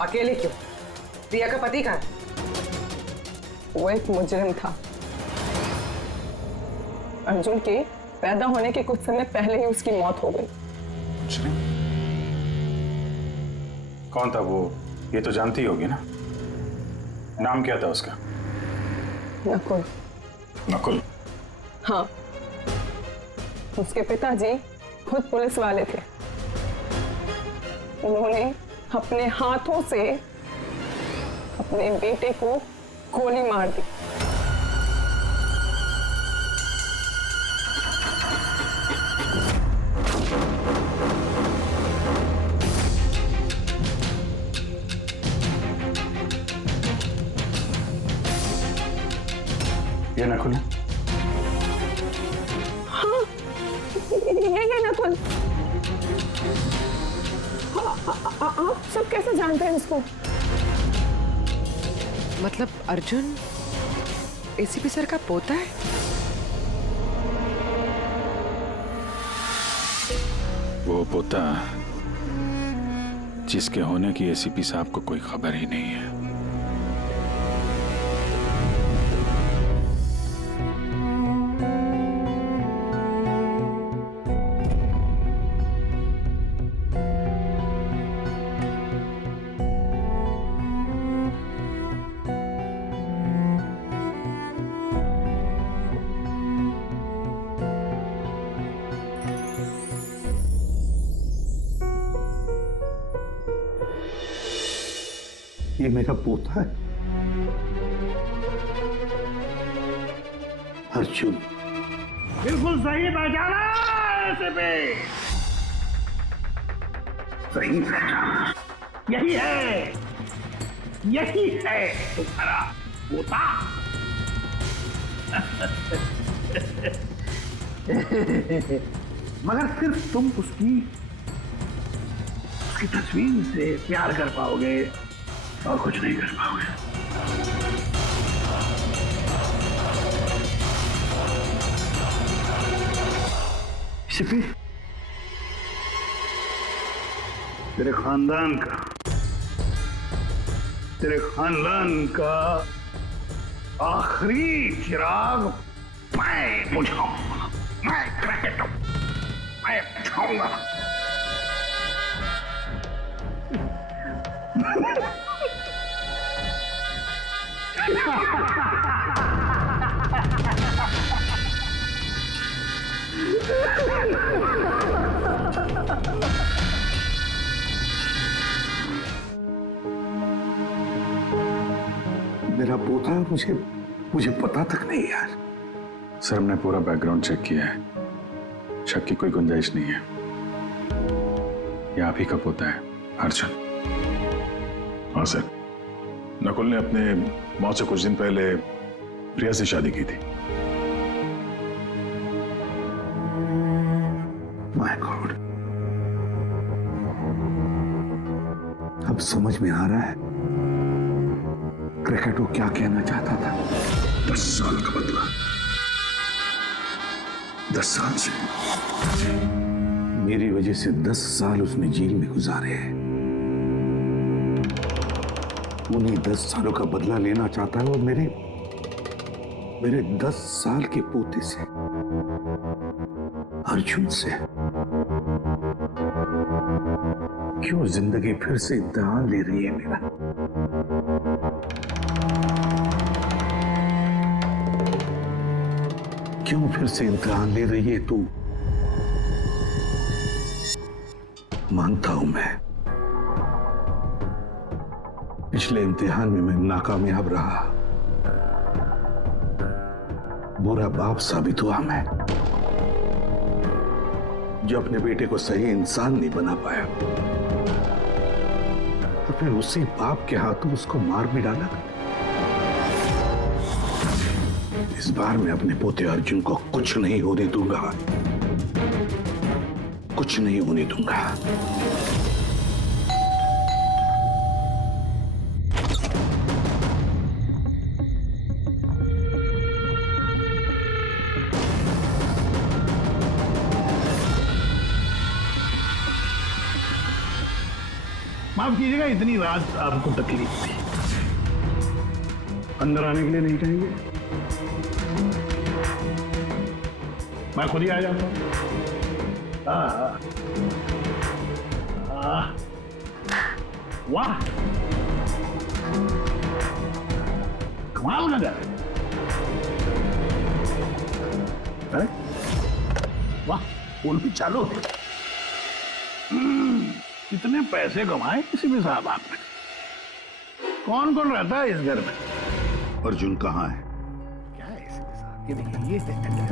अकेले क्यों? प्रिया का पति कहाँ है? वो एक मुजरिम था। अर्जुन के पैदा होने के कुछ समय पहले ही उसकी मौत हो गई। कौन था वो? ये तो जानती होगी ना। नाम क्या था उसका? नकुल। नकुल? हाँ, उसके पिताजी खुद पुलिस वाले थे। उन्होंने अपने हाथों से अपने बेटे को गोली मार दी। ये नकुल? हाँ, ये नकुल। आप सब कैसे जानते हैं उसको? मतलब अर्जुन एसीपी सर का पोता है? वो पोता जिसके होने की एसीपी साहब को कोई खबर ही नहीं है। ये मेरा पोता है अर्जुन। बिल्कुल सही पहचाना एसीपी। सही पहचाना। यही है तुम्हारा पोता। मगर सिर्फ तुम उसकी तस्वीर से प्यार कर पाओगे और कुछ नहीं कर पाओगे। सिर्फ तेरे खानदान का आखिरी चिराग मैं बुझाऊंगा। मैं बुझाऊंगा। मेरा पोता मुझे पता तक नहीं यार। सर हमने पूरा बैकग्राउंड चेक किया है, शक की कोई गुंजाइश नहीं है। ये आप ही का पोता है अर्जुन। हाँ सर, नकुल ने अपने मौत से कुछ दिन पहले प्रिया से शादी की थी। माय गॉड, अब समझ में आ रहा है क्रिकेट वो क्या कहना चाहता था। 10 साल का बदला, 10 साल से मेरी वजह से 10 साल उसने जेल में गुजारे हैं। उन्हीं 10 सालों का बदला लेना चाहता है और मेरे 10 साल के पोते से, अर्जुन से। क्यों जिंदगी फिर से इम्तिहान ले रही है मेरा? क्यों फिर से इम्तिहान ले रही है तू? मानता हूं मैं, पिछले इम्तिहान में मैं नाकामयाब रहा, बुरा बाप साबित हुआ मैं, जो अपने बेटे को सही इंसान नहीं बना पाया, तो फिर उसी बाप के हाथों उसको मार भी डाला। इस बार मैं अपने पोते अर्जुन को कुछ नहीं होने दूंगा, कुछ नहीं होने दूंगा। माफ कीजिएगा, इतनी रात आपको तकलीफ थी। अंदर आने के लिए नहीं कहेंगे? मैं खुद ही आ जाता हूँ। वाह, कमाल का घर है। वाह, फोन भी चालू है। कितने पैसे कमाए किसी भी साहब आपने? कौन कौन रहता है इस घर में? अर्जुन कहाँ है? क्या है इसमें साहब? ये देखिए, ये एड्रेस।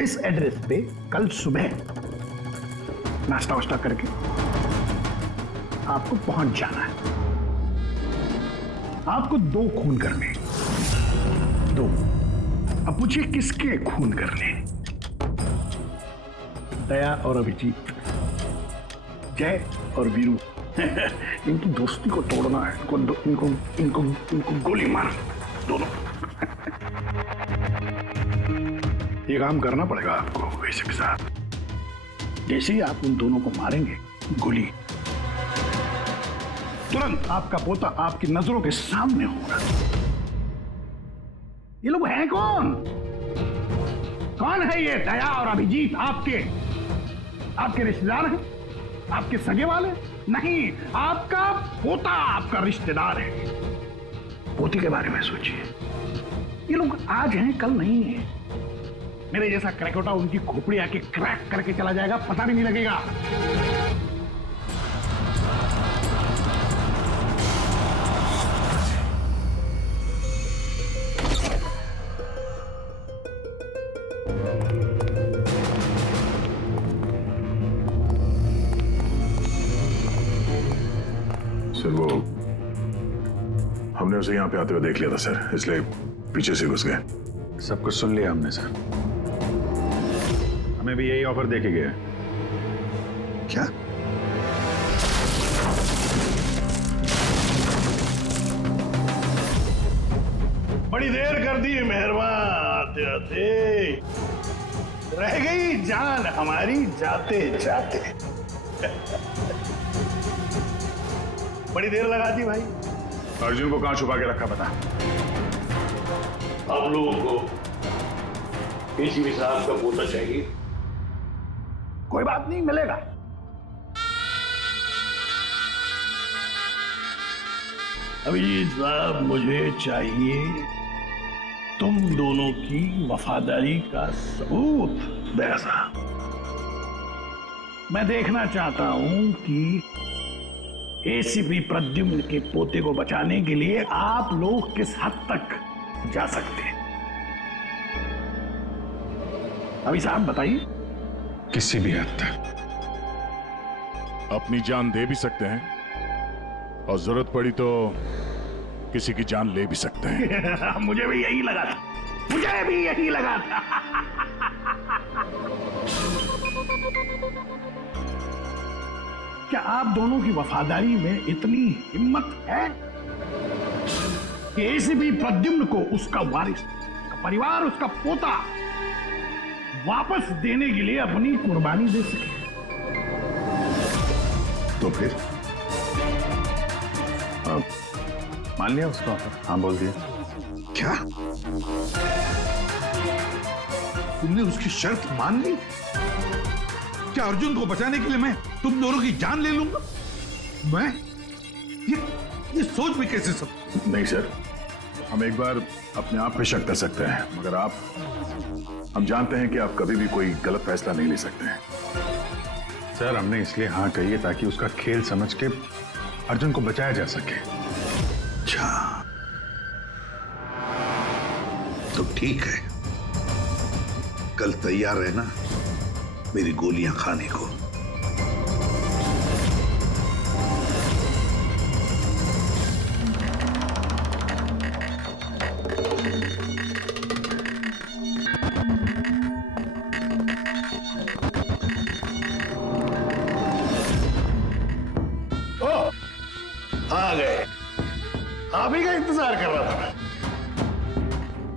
इस एड्रेस पे कल सुबह नाश्ता वाश्ता करके आपको पहुंच जाना है। आपको 2 खून करने, 2। अब पूछिए किसके खून करने? दया और अभिजीत, जय और वीरू। इनकी दोस्ती को तोड़ना है। इनको गोली मार दोनों। ये काम करना पड़ेगा आपको वैसे के साथ। जैसे ही आप उन दोनों को मारेंगे गोली, तुरंत आपका पोता आपकी नजरों के सामने होगा। ये लोग हैं कौन? कौन है ये दया और अभिजीत? आपके रिश्तेदार हैं? आपके सगे वाले? नहीं, आपका पोता आपका रिश्तेदार है। पोती के बारे में सोचिए। ये लोग आज हैं, कल नहीं है। मेरे जैसा क्रैकोटा उनकी खोपड़ी आके क्रैक करके चला जाएगा, पता भी नहीं लगेगा। सर, वो हमने उसे यहाँ पे आते हुए देख लिया था सर, इसलिए पीछे से घुस गए। सब कुछ सुन लिया हमने सर। हमें भी यही ऑफर देके गया। क्या? बड़ी देर कर दी मेहरबान, आते आते रह गई जान हमारी जाते जाते। बड़ी देर लगा दी भाई। अर्जुन को कहां छुपा के रखा पता? आप लोगों को एसीपी साहब का पोता चाहिए? कोई बात नहीं, मिलेगा। अभिजीत साहब, मुझे चाहिए तुम दोनों की वफादारी का सबूत। दया साहब, मैं देखना चाहता हूं कि एसीपी प्रद्युम्न के पोते को बचाने के लिए आप लोग किस हद तक जा सकते हैं। अभी साहब बताइए। किसी भी हद तक। अपनी जान दे भी सकते हैं और जरूरत पड़ी तो किसी की जान ले भी सकते हैं। मुझे भी यही लगा था, मुझे भी यही लगा था। क्या आप दोनों की वफादारी में इतनी हिम्मत है कि एसीपी प्रद्युम्न को उसका वारिस, उसका परिवार, उसका पोता वापस देने के लिए अपनी कुर्बानी दे सके? तो फिर मान लिया उसका ऑफर? हाँ बोल दिया। क्या तुमने उसकी शर्त मान ली? क्या अर्जुन को बचाने के लिए मैं तुम दोनों की जान ले लूंगा? मैं ये सोच भी कैसे सकता? नहीं सर, हम एक बार अपने आप पे शक कर सकते हैं, मगर हम जानते हैं कि आप कभी भी कोई गलत फैसला नहीं ले सकते हैं। सर हमने इसलिए हाँ कही है ताकि उसका खेल समझ के अर्जुन को बचाया जा सके। अच्छा तो ठीक है, कल तैयार रहना मेरी गोलियां खाने को। आ गए, आप ही का इंतजार कर रहा था मैं।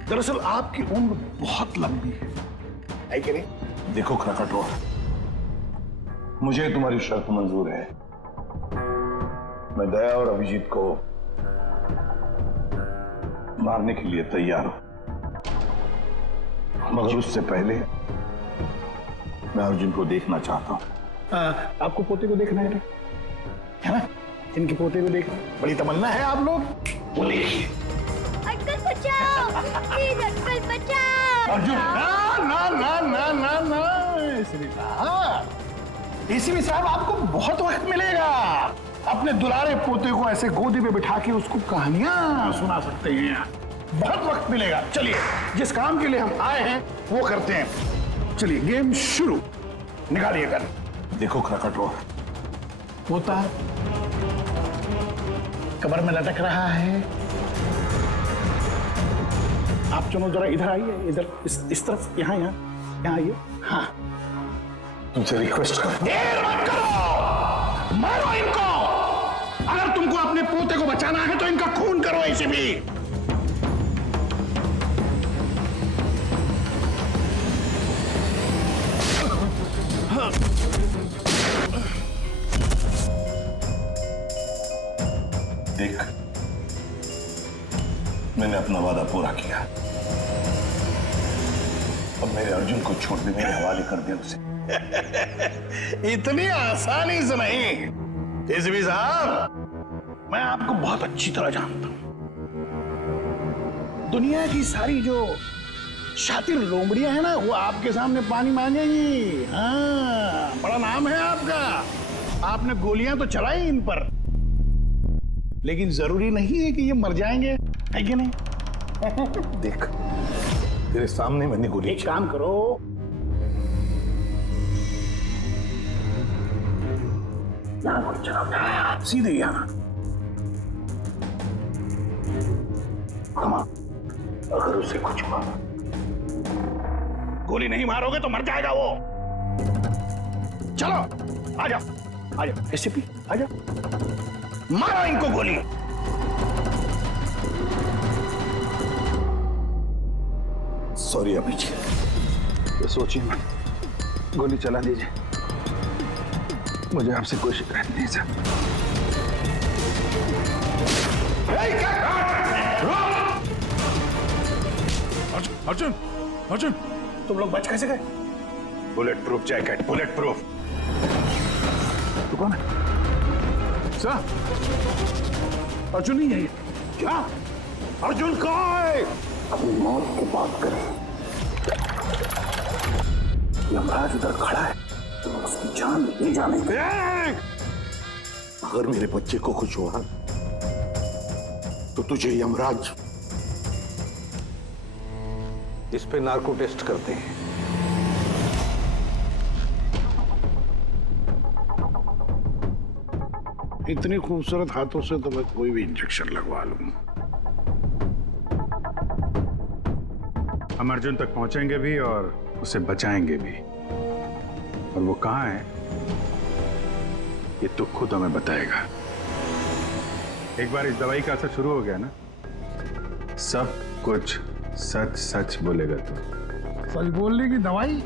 दरअसल आपकी उम्र बहुत लंबी है कि नहीं? देखो क्रकटो, मुझे तुम्हारी शर्त मंजूर है। मैं दया और अभिजीत को मारने के लिए तैयार हूं, मगर उससे पहले मैं अर्जुन को देखना चाहता हूं। आपको पोते को देखना है ना? इनके पोते को देखना बड़ी तमन्ना है आप लोग। बोलिए अंकल बचाओ, प्लीज अंकल बचाओ। अर्जुन ना ना ना ना ना ना, एसीपी साहब आपको बहुत वक्त मिलेगा। अपने दुलारे पोते को ऐसे गोदी में बिठा के उसको कहानियां सुना सकते हैं, बहुत वक्त मिलेगा। चलिए जिस काम के लिए हम आए हैं वो करते हैं। चलिए गेम शुरू, निकालिए गन। देखो क्रकटो, पोता कमर में लटक रहा है। आप दोनों जरा इधर आइए, इधर इस तरफ, यहाँ आइए। हाँ तुमसे रिक्वेस्ट कर, देर मत करो, मारो इनको। अगर तुमको अपने पोते को बचाना है तो इनका खून करो। ऐसे भी देख, मैंने अपना वादा पूरा किया। अब मेरे अर्जुन को छोड़ दे, मेरे हवाले कर दे उसे। इतनी आसानी से नहीं एसीपी साहब, मैं आपको बहुत अच्छी तरह जानता हूं। दुनिया की सारी जो शातिर लोमड़ियां हैं ना, वो आपके सामने पानी मांगेंगी। हाँ, बड़ा नाम है आपका, आपने गोलियां तो चलाई इन पर, लेकिन जरूरी नहीं है कि ये मर जाएंगे, है कि नहीं? देख तेरे सामने मैंने गोली। एक काम करो, यहां गोली चलाओ, सीधे यहां। अगर उसे कुछ हुआ, गोली नहीं मारोगे तो मर जाएगा वो। चलो आ जाओ, आ जाओ एसीपी, आ जाओ, मारो इनको गोली। सॉरी अभिजीत, तो सोचिए मत, गोली चला दीजिए, मुझे आपसे कोई शिकायत नहीं सर। अर्जुन, अर्जुन, तुम लोग बच कैसे गए? Bullet proof jacket, bullet proof. तू कौन है? सर अर्जुन नहीं है ये। क्या अर्जुन कहाँ है? अपनी मौत की बात करें, यमराज उधर खड़ा है, तो उसकी जान ले जाने। अगर मेरे बच्चे को कुछ हुआ तो तुझे यमराज इस पे नार्को टेस्ट करते हैं। इतनी खूबसूरत हाथों से तो मैं कोई भी इंजेक्शन लगवा लूं। हम अर्जुन तक पहुंचेंगे भी और उसे बचाएंगे भी। और वो कहाँ है ये तो खुद हमें बताएगा। एक बार इस दवाई का असर शुरू हो गया ना, सब कुछ सच सच बोलेगा तू। सच बोलने की दवाई?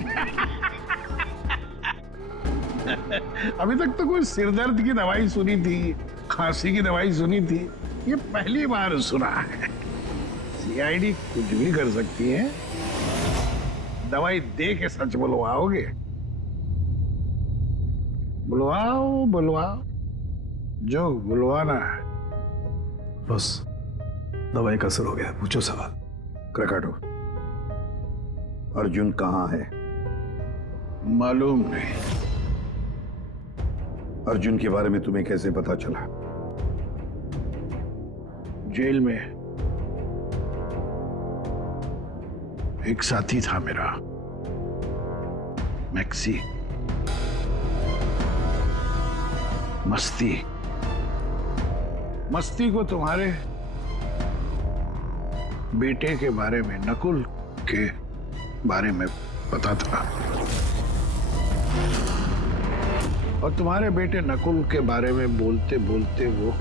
अभी तक तो कोई सिरदर्द की दवाई सुनी थी, खांसी की दवाई सुनी थी, ये पहली बार सुना है। सीआईडी कुछ भी कर सकती है। दवाई दे के सच बुलवाओगे? बुलवाओ बुलवाओ, जो बुलवाना है। बस दवाई का असर हो गया, पूछो सवाल। क्रकाटो, अर्जुन कहाँ है? मालूम नहीं। अर्जुन के बारे में तुम्हें कैसे पता चला? जेल में एक साथी था मेरा, मैक्सी। मस्ती को तुम्हारे बेटे के बारे में, नकुल के बारे में पता था, और तुम्हारे बेटे नकुल के बारे में बोलते बोलते वो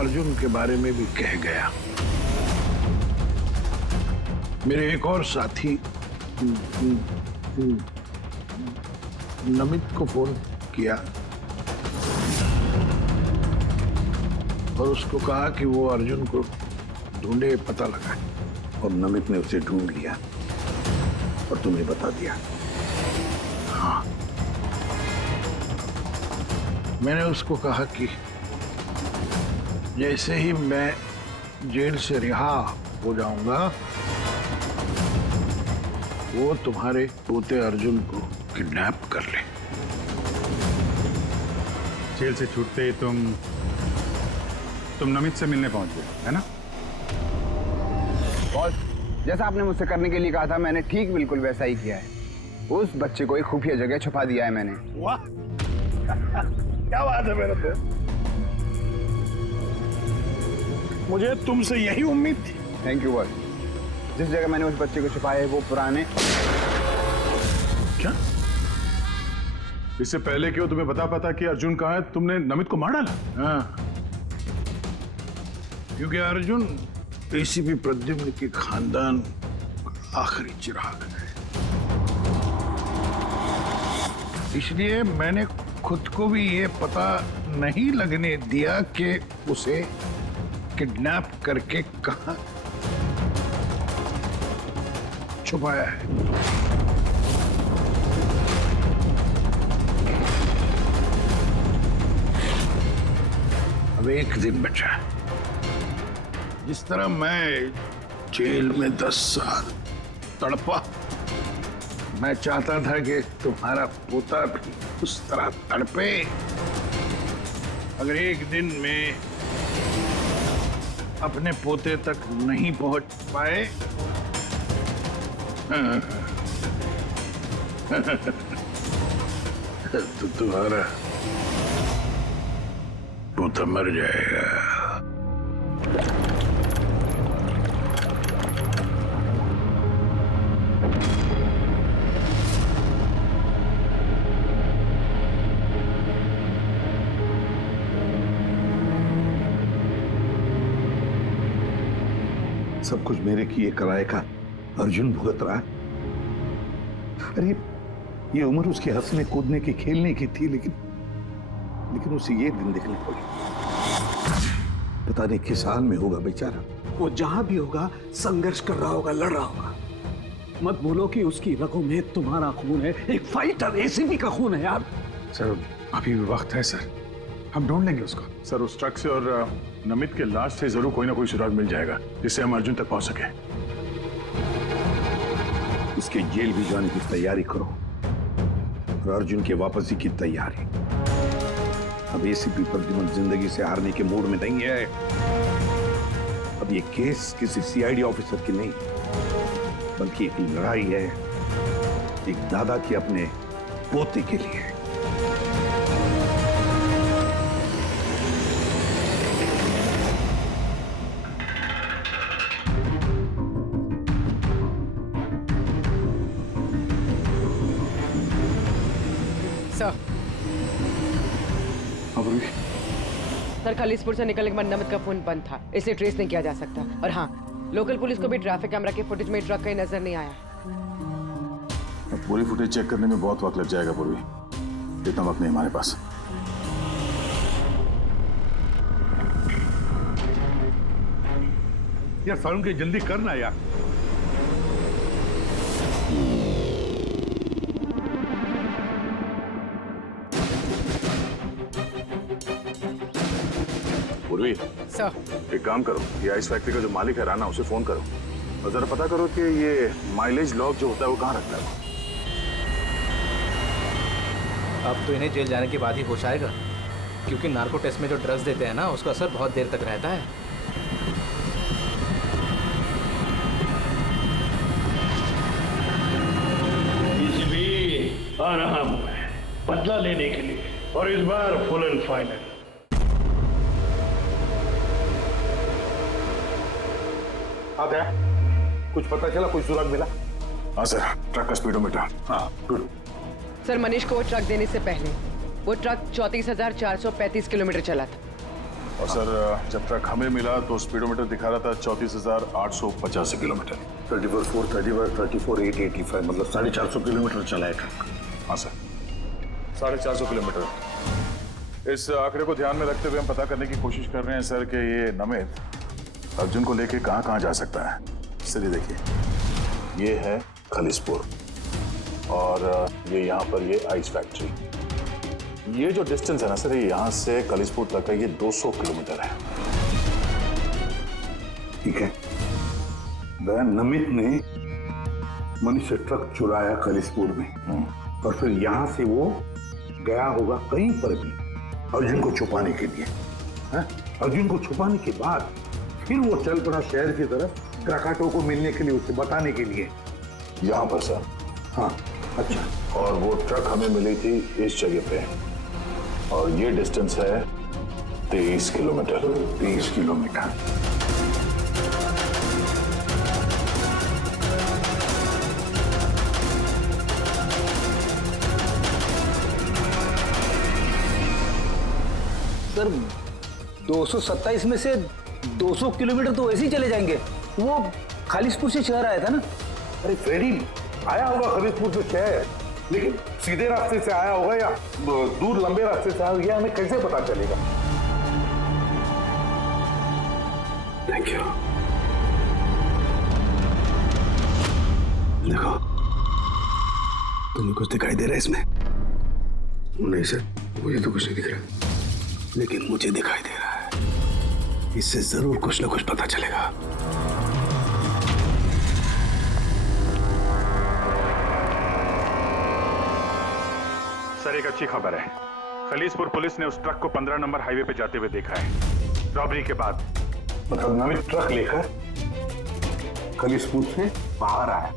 अर्जुन के बारे में भी कह गया। मेरे एक और साथी नमित को फोन किया और उसको कहा कि वो अर्जुन को ढूंढे, पता लगाए। और नमित ने उसे ढूंढ लिया और तुम्हें बता दिया? हाँ, मैंने उसको कहा कि जैसे ही मैं जेल से रिहा हो जाऊंगा, वो तुम्हारे पोते अर्जुन को किडनैप कर ले। जेल से छूटते ही तुम नमित से मिलने पहुंच गए, है ना? बॉस, जैसा आपने मुझसे करने के लिए कहा था, मैंने ठीक बिल्कुल वैसा ही किया है। उस बच्चे को एक खुफिया जगह छुपा दिया है मैंने। वाह, क्या बात है मेरे दोस्त। मुझे तुमसे यही उम्मीद थी। Thank you boss. जिस जगह मैंने उस बच्चे को छुपाया है वो पुराने। क्या? इससे पहले क्यों तुम्हें पता कि अर्जुन कहाँ है, तुमने नमित को मार डाला? हाँ, क्योंकि अर्जुन एसीपी प्रद्युम्न के खानदान आखिरी चिराग है। इसलिए मैंने खुद को भी ये पता नहीं लगने दिया कि उसे किडनैप करके कहां छुपाया है। अब एक दिन बचा है। जिस तरह मैं जेल में 10 साल तड़पा, मैं चाहता था कि तुम्हारा पोता भी उस तरह तड़पे। अगर एक दिन में अपने पोते तक नहीं पहुंच पाए तो तुम्हारा पोता मर जाएगा। सब कुछ मेरे किए कराए का अर्जुन भुगत रहा। अरे ये उम्र उसके हंसने कूदने की, खेलने की थी, लेकिन उसे ये दिन देखने पड़े। पता नहीं किस हाल में होगा बेचारा। वो जहां भी होगा संघर्ष कर रहा होगा, लड़ रहा होगा। मत बोलो कि उसकी रगों में तुम्हारा खून है। एक फाइटर एसीपी का खून है यार। सर अभी भी वक्त है सर, हम ढूंढ लेंगे उसको। सर उस ट्रक से और नमित के लाश से जरूर कोई ना कोई सुराग मिल जाएगा जिससे हम अर्जुन तक पहुंच सके। उसके जेल भी जाने की तैयारी करो और अर्जुन के वापसी की तैयारी। अब एसीपी प्रद्युम्न जिंदगी से हारने के मूड में नहीं है। अब ये केस किसी सीआईडी ऑफिसर की नहीं, बल्कि एक लड़ाई है एक दादा के अपने पोते के लिए। सर सर खलीसपुर से निकलने के बाद नमित का फोन बंद था, इसलिए ट्रेस नहीं किया जा सकता। और हाँ, लोकल पुलिस को भी ट्रैफिक कैमरा के फुटेज में ट्रक कहीं नजर नहीं आया। पूरी फुटेज चेक करने में बहुत वक्त लग जाएगा पूर्वी, इतना वक्त नहीं हमारे पास। यार सारुण के जल्दी करना यार। पूर्वी सर एक काम करो, ये आइस फैक्ट्री का जो मालिक है राना, उसे फोन करो और जरा पता करो कि ये माइलेज लॉग जो होता है वो कहाँ रखता है। अब तो इन्हें जेल जाने के बाद ही होश आएगा, क्योंकि नार्को टेस्ट में जो ड्रग्स देते हैं ना, उसका असर बहुत देर तक रहता है। आ रहा हूं मैं बदला लेने के लिए, और इस बार फुल एंड फाइनल। कुछ पता चला, कोई सुराग मिला? हाँ सर, ट्रक का स्पीडोमीटर। हाँ गुड। सर मनीष को वो ट्रक देने से पहले वो ट्रक 34,435 किलोमीटर चला था। और सर जब ट्रक हमें मिला तो स्पीडोमीटर दिखा रहा था 34,885 किलोमीटर। 34,885 मतलब 450 किलोमीटर चला है ट्रक। हाँ सर, 450 किलोमीटर। इस आंकड़े को ध्यान में रखते हुए हम पता करने की कोशिश कर रहे हैं सर कि ये नमित अर्जुन को लेके कहाँ कहाँ जा सकता है। सर ये देखिए, ये है खलीसपुर और ये यहाँ पर ये आइस फैक्ट्री। ये जो डिस्टेंस है ना सर, ये यहाँ से खलीसपुर तक का ये 200 किलोमीटर है। ठीक है, नमित ने मनीष से ट्रक चुराया खलीसपुर में और फिर यहाँ से वो गया होगा कहीं पर भी अर्जुन को छुपाने के लिए। अर्जुन को छुपाने के बाद फिर वो चल पड़ा शहर की तरफ क्राकाटो को मिलने के लिए, उसे बताने के लिए। यहाँ पर सर? हाँ। अच्छा। और वो ट्रक हमें मिली थी इस जगह पे और ये डिस्टेंस है 23 किलोमीटर। 23 किलोमीटर। सर 227 में से 200 किलोमीटर तो ऐसे ही चले जाएंगे। वो खालिसपुर से शहर आया था ना। अरे फ्रेडी, आया होगा खलीसपुर से शहर, लेकिन सीधे रास्ते से आया होगा या दूर लंबे रास्ते से आया होगा, ये हमें कैसे पता चलेगा? Thank you. देखो, तुम्हें कुछ दिखाई दे रहा है इसमें? नहीं सर, मुझे तो कुछ नहीं दिख रहा, लेकिन मुझे दिखाई दे रहा है। इससे जरूर कुछ ना कुछ पता चलेगा। सर एक अच्छी खबर है, खलीसपुर पुलिस ने उस ट्रक को 15 नंबर हाईवे पे जाते हुए देखा है रॉबरी के बाद। मतलब नमित ट्रक लेकर खलीसपुर से बाहर आया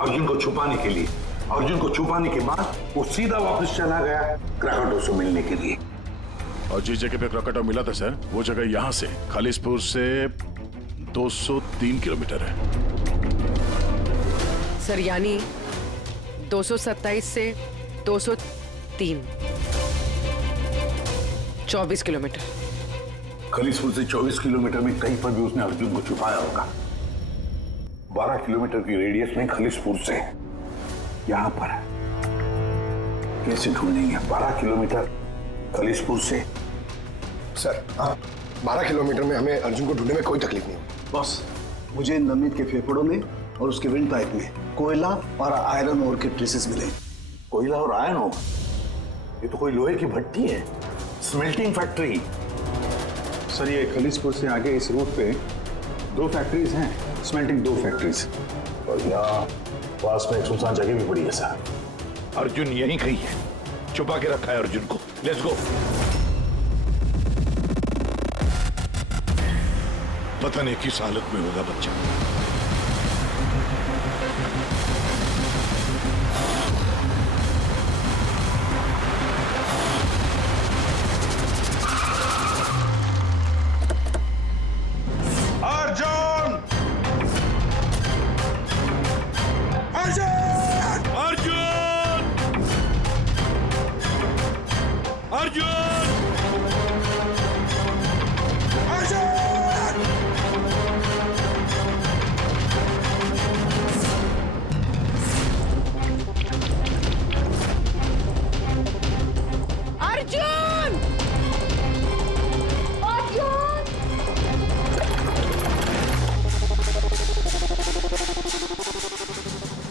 अर्जुन को छुपाने के लिए। अर्जुन को छुपाने के बाद वो सीधा वापस चला गया क्राकाटो से मिलने के लिए। और जिस जगह पे क्राकाटो मिला था सर, वो जगह यहाँ से खलीसपुर से 203 किलोमीटर है। सर यानी 227 से 203, 24 किलोमीटर। खलीसपुर से 24 किलोमीटर में कहीं पर भी उसने अर्जुन को छुपाया होगा। 12 किलोमीटर की रेडियस में खलीसपुर से यहां पर कैसे ढूंढेंगे? 12 किलोमीटर खलीसपुर से। सर 12 किलोमीटर में हमें अर्जुन को ढूंढने में कोई तकलीफ नहीं होगी। बॉस, मुझे नमित के फेफड़ों में और उसके विंड पाइप में कोयला और आयरन ओर के ट्रेसेस मिले। कोयला और आयरन ओर? ये तो कोई लोहे की भट्टी है, स्मेल्टिंग फैक्ट्री। सर ये खलीसपुर से आगे इस रूट पे 2 फैक्ट्रीज हैं, स्मेल्टिंग 2 फैक्ट्रीज। और यहाँ पास में एक सुनसान जगह भी पड़ी है सर। अर्जुन यहीं कहीं है, छुपा के रखा है अर्जुन को। Let's go. पता नहीं किस हालत में होगा बच्चा।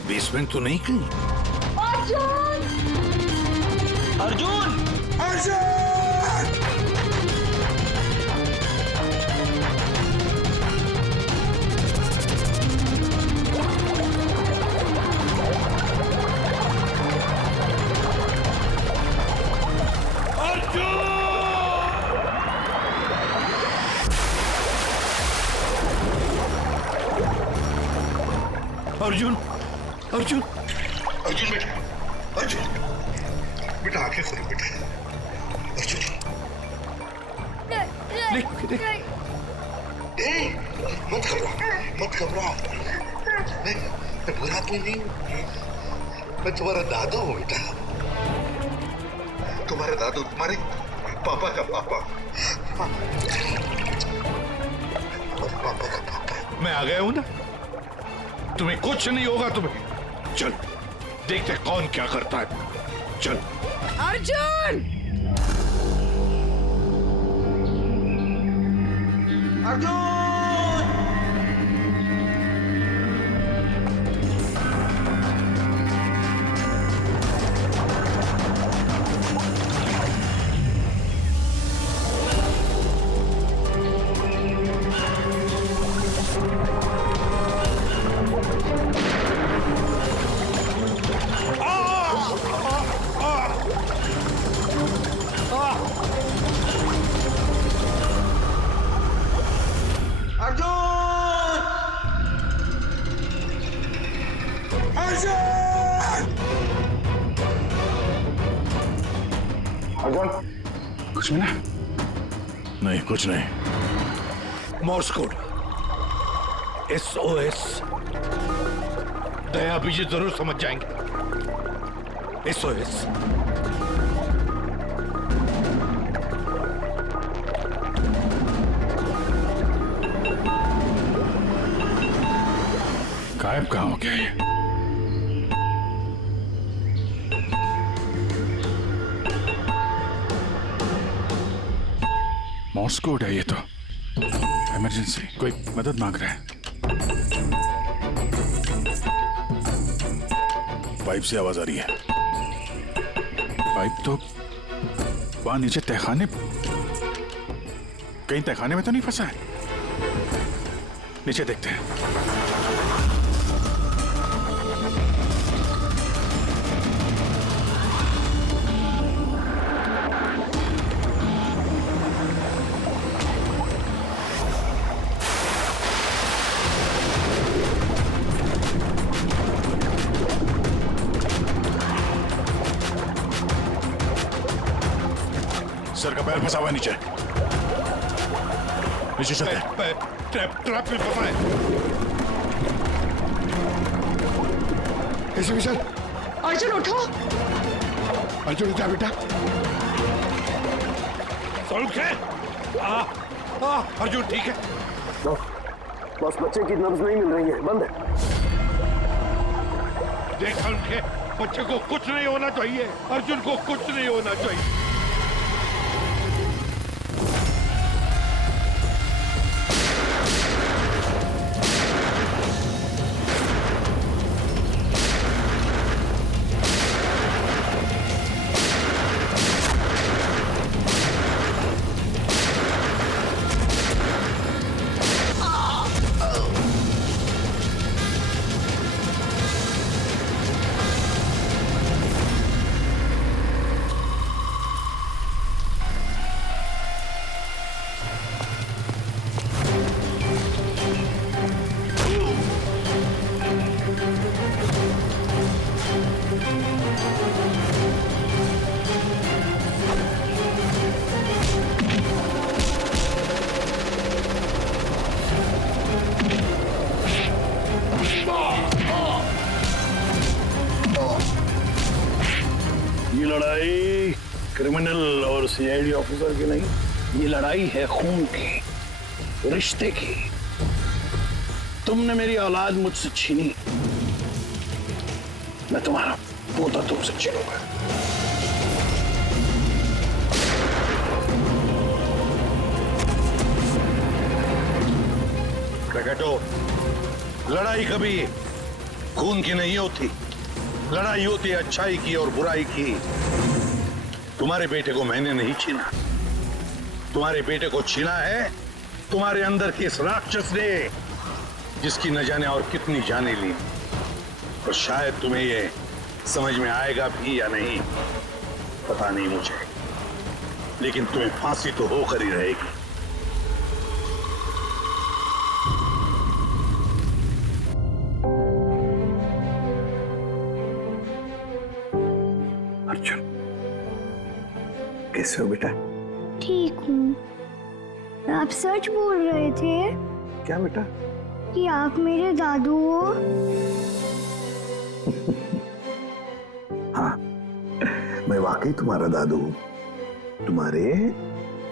बेसमेंट तो नहीं कहीं? अर्जुन! अर्जुन! अर्जुन! अर्जुन बेटा, अर्जुन बेटा, आंखें खोलो बेटा। अर्जुन मत घबराओ। मैं बुरा आदमी नहीं हूँ, मैं तुम्हारा दादू हूँ बेटा। तुम्हारे दादू, तुम्हारे पापा का पापा, पापा का पापा। मैं आ गया हूं ना, तुम्हें कुछ नहीं होगा। तुम्हें चल देखते कौन क्या करता है। चल। अर्जुन! अर्जुन! कुछ मिला? नहीं, कुछ नहीं। Morse code, SOS। दया भी जी जरूर समझ जाएंगे। SOS। गायब कहाँ हो गया ये? मॉर्स कोड है ये तो। इमरजेंसी, कोई मदद मांग रहा है। पाइप से आवाज आ रही है। पाइप तो वहां नीचे तहखाने, कहीं तहखाने में तो नहीं फंसा है? नीचे देखते हैं। सर का पैर फंसा हुआ है नीचे। नीचे चलते हैं। ट्रैप में फंसा है। ऐसे सर। अर्जुन उठो। अर्जुन उठा बेटा। अर्जुन ठीक है? बस बच्चे की नब्ज नहीं मिल रही है, बंद है। देखा उनके बच्चे को कुछ नहीं होना चाहिए। अर्जुन को कुछ नहीं होना चाहिए। ये लड़ाई क्रिमिनल और CID ऑफिसर की नहीं, ये लड़ाई है खून की, रिश्ते की। तुमने मेरी औलाद मुझसे छीनी, मैं तुम्हारा पोता तुमसे छीनूंगा। प्रकटो, लड़ाई कभी खून की नहीं होती, लड़ाई होती है अच्छाई की और बुराई की। तुम्हारे बेटे को मैंने नहीं छीना, तुम्हारे बेटे को छीना है तुम्हारे अंदर के इस राक्षस ने, जिसकी न जाने और कितनी जाने ली। और शायद तुम्हें ये समझ में आएगा भी या नहीं पता नहीं मुझे, लेकिन तुम्हें फांसी तो होकर ही रहेगी। अर्जुन, कैसे हो बेटा? ठीक हूँ। आप सच बोल रहे थे क्या बेटा? कि आप मेरे दादू हो? हाँ, मैं वाकई तुम्हारा दादू हूँ, तुम्हारे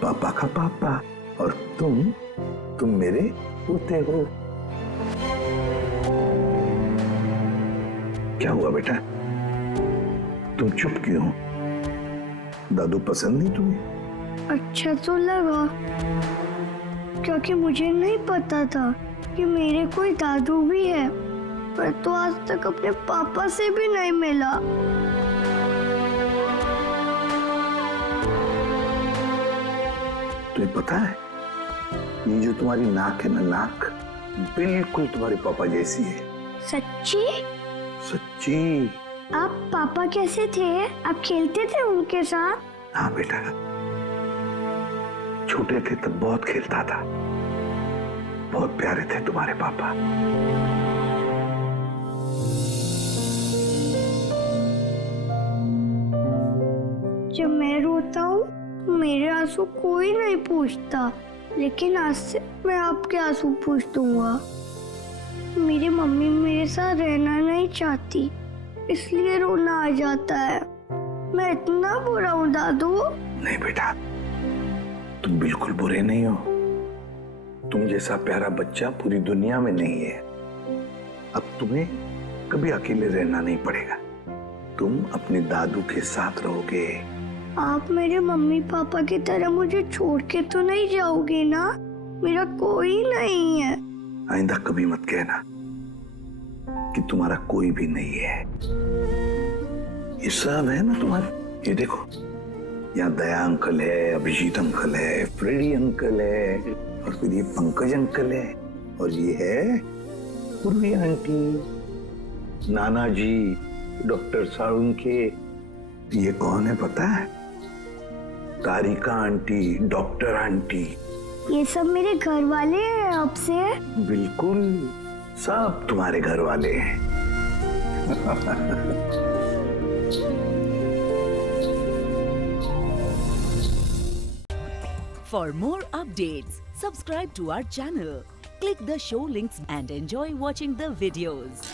पापा का पापा, और तुम मेरे पोते हो। क्या हुआ बेटा, तुम चुप क्यों हो? दादू पसंद नहीं तुम्हें? अच्छा तो लगा, क्योंकि मुझे नहीं पता था कि मेरे कोई दादू भी है। पर तो आज तक अपने पापा से भी नहीं मिला। तुम्हें पता है, ये जो तुम्हारी नाक है ना, नाक बिल्कुल तुम्हारे पापा जैसी है। सच्ची? सच्ची। आप पापा कैसे थे? आप खेलते थे उनके साथ? हाँ बेटा, छोटे थे तब बहुत खेलता था, बहुत प्यारे थे तुम्हारे पापा। जब मैं रोता हूँ तो मेरे आंसू कोई नहीं पूछता, लेकिन आज से मैं आपके आंसू पूछ दूंगा। मेरी मम्मी मेरे साथ रहना नहीं चाहती, इसलिए रोना आ जाता है। मैं इतना बुरा हूँ दादू? नहीं बेटा, तुम बिल्कुल बुरे नहीं हो। तुम जैसा प्यारा बच्चा पूरी दुनिया में नहीं है। अब तुम्हें कभी अकेले रहना नहीं पड़ेगा, तुम अपने दादू के साथ रहोगे। आप मेरे मम्मी पापा की तरह मुझे छोड़ के तो नहीं जाओगे ना? मेरा कोई नहीं है। आइंदा कभी मत कहना कि तुम्हारा कोई भी नहीं है। ये सब है ना तुम्हारे। ये देखो, यहाँ दया अंकल है, अभिजीत अंकल है, फ्रेडी अंकल है, और फिर ये पंकज अंकल है, और ये है पूर्वी आंटी, नाना जी, डॉक्टर साळुंखे। ये कौन है पता है? तारिका आंटी, डॉक्टर आंटी। ये सब मेरे घर वाले हैं आपसे? बिल्कुल, सब तुम्हारे घर वाले हैं। For more updates, subscribe to our channel, click the show links and enjoy watching the videos.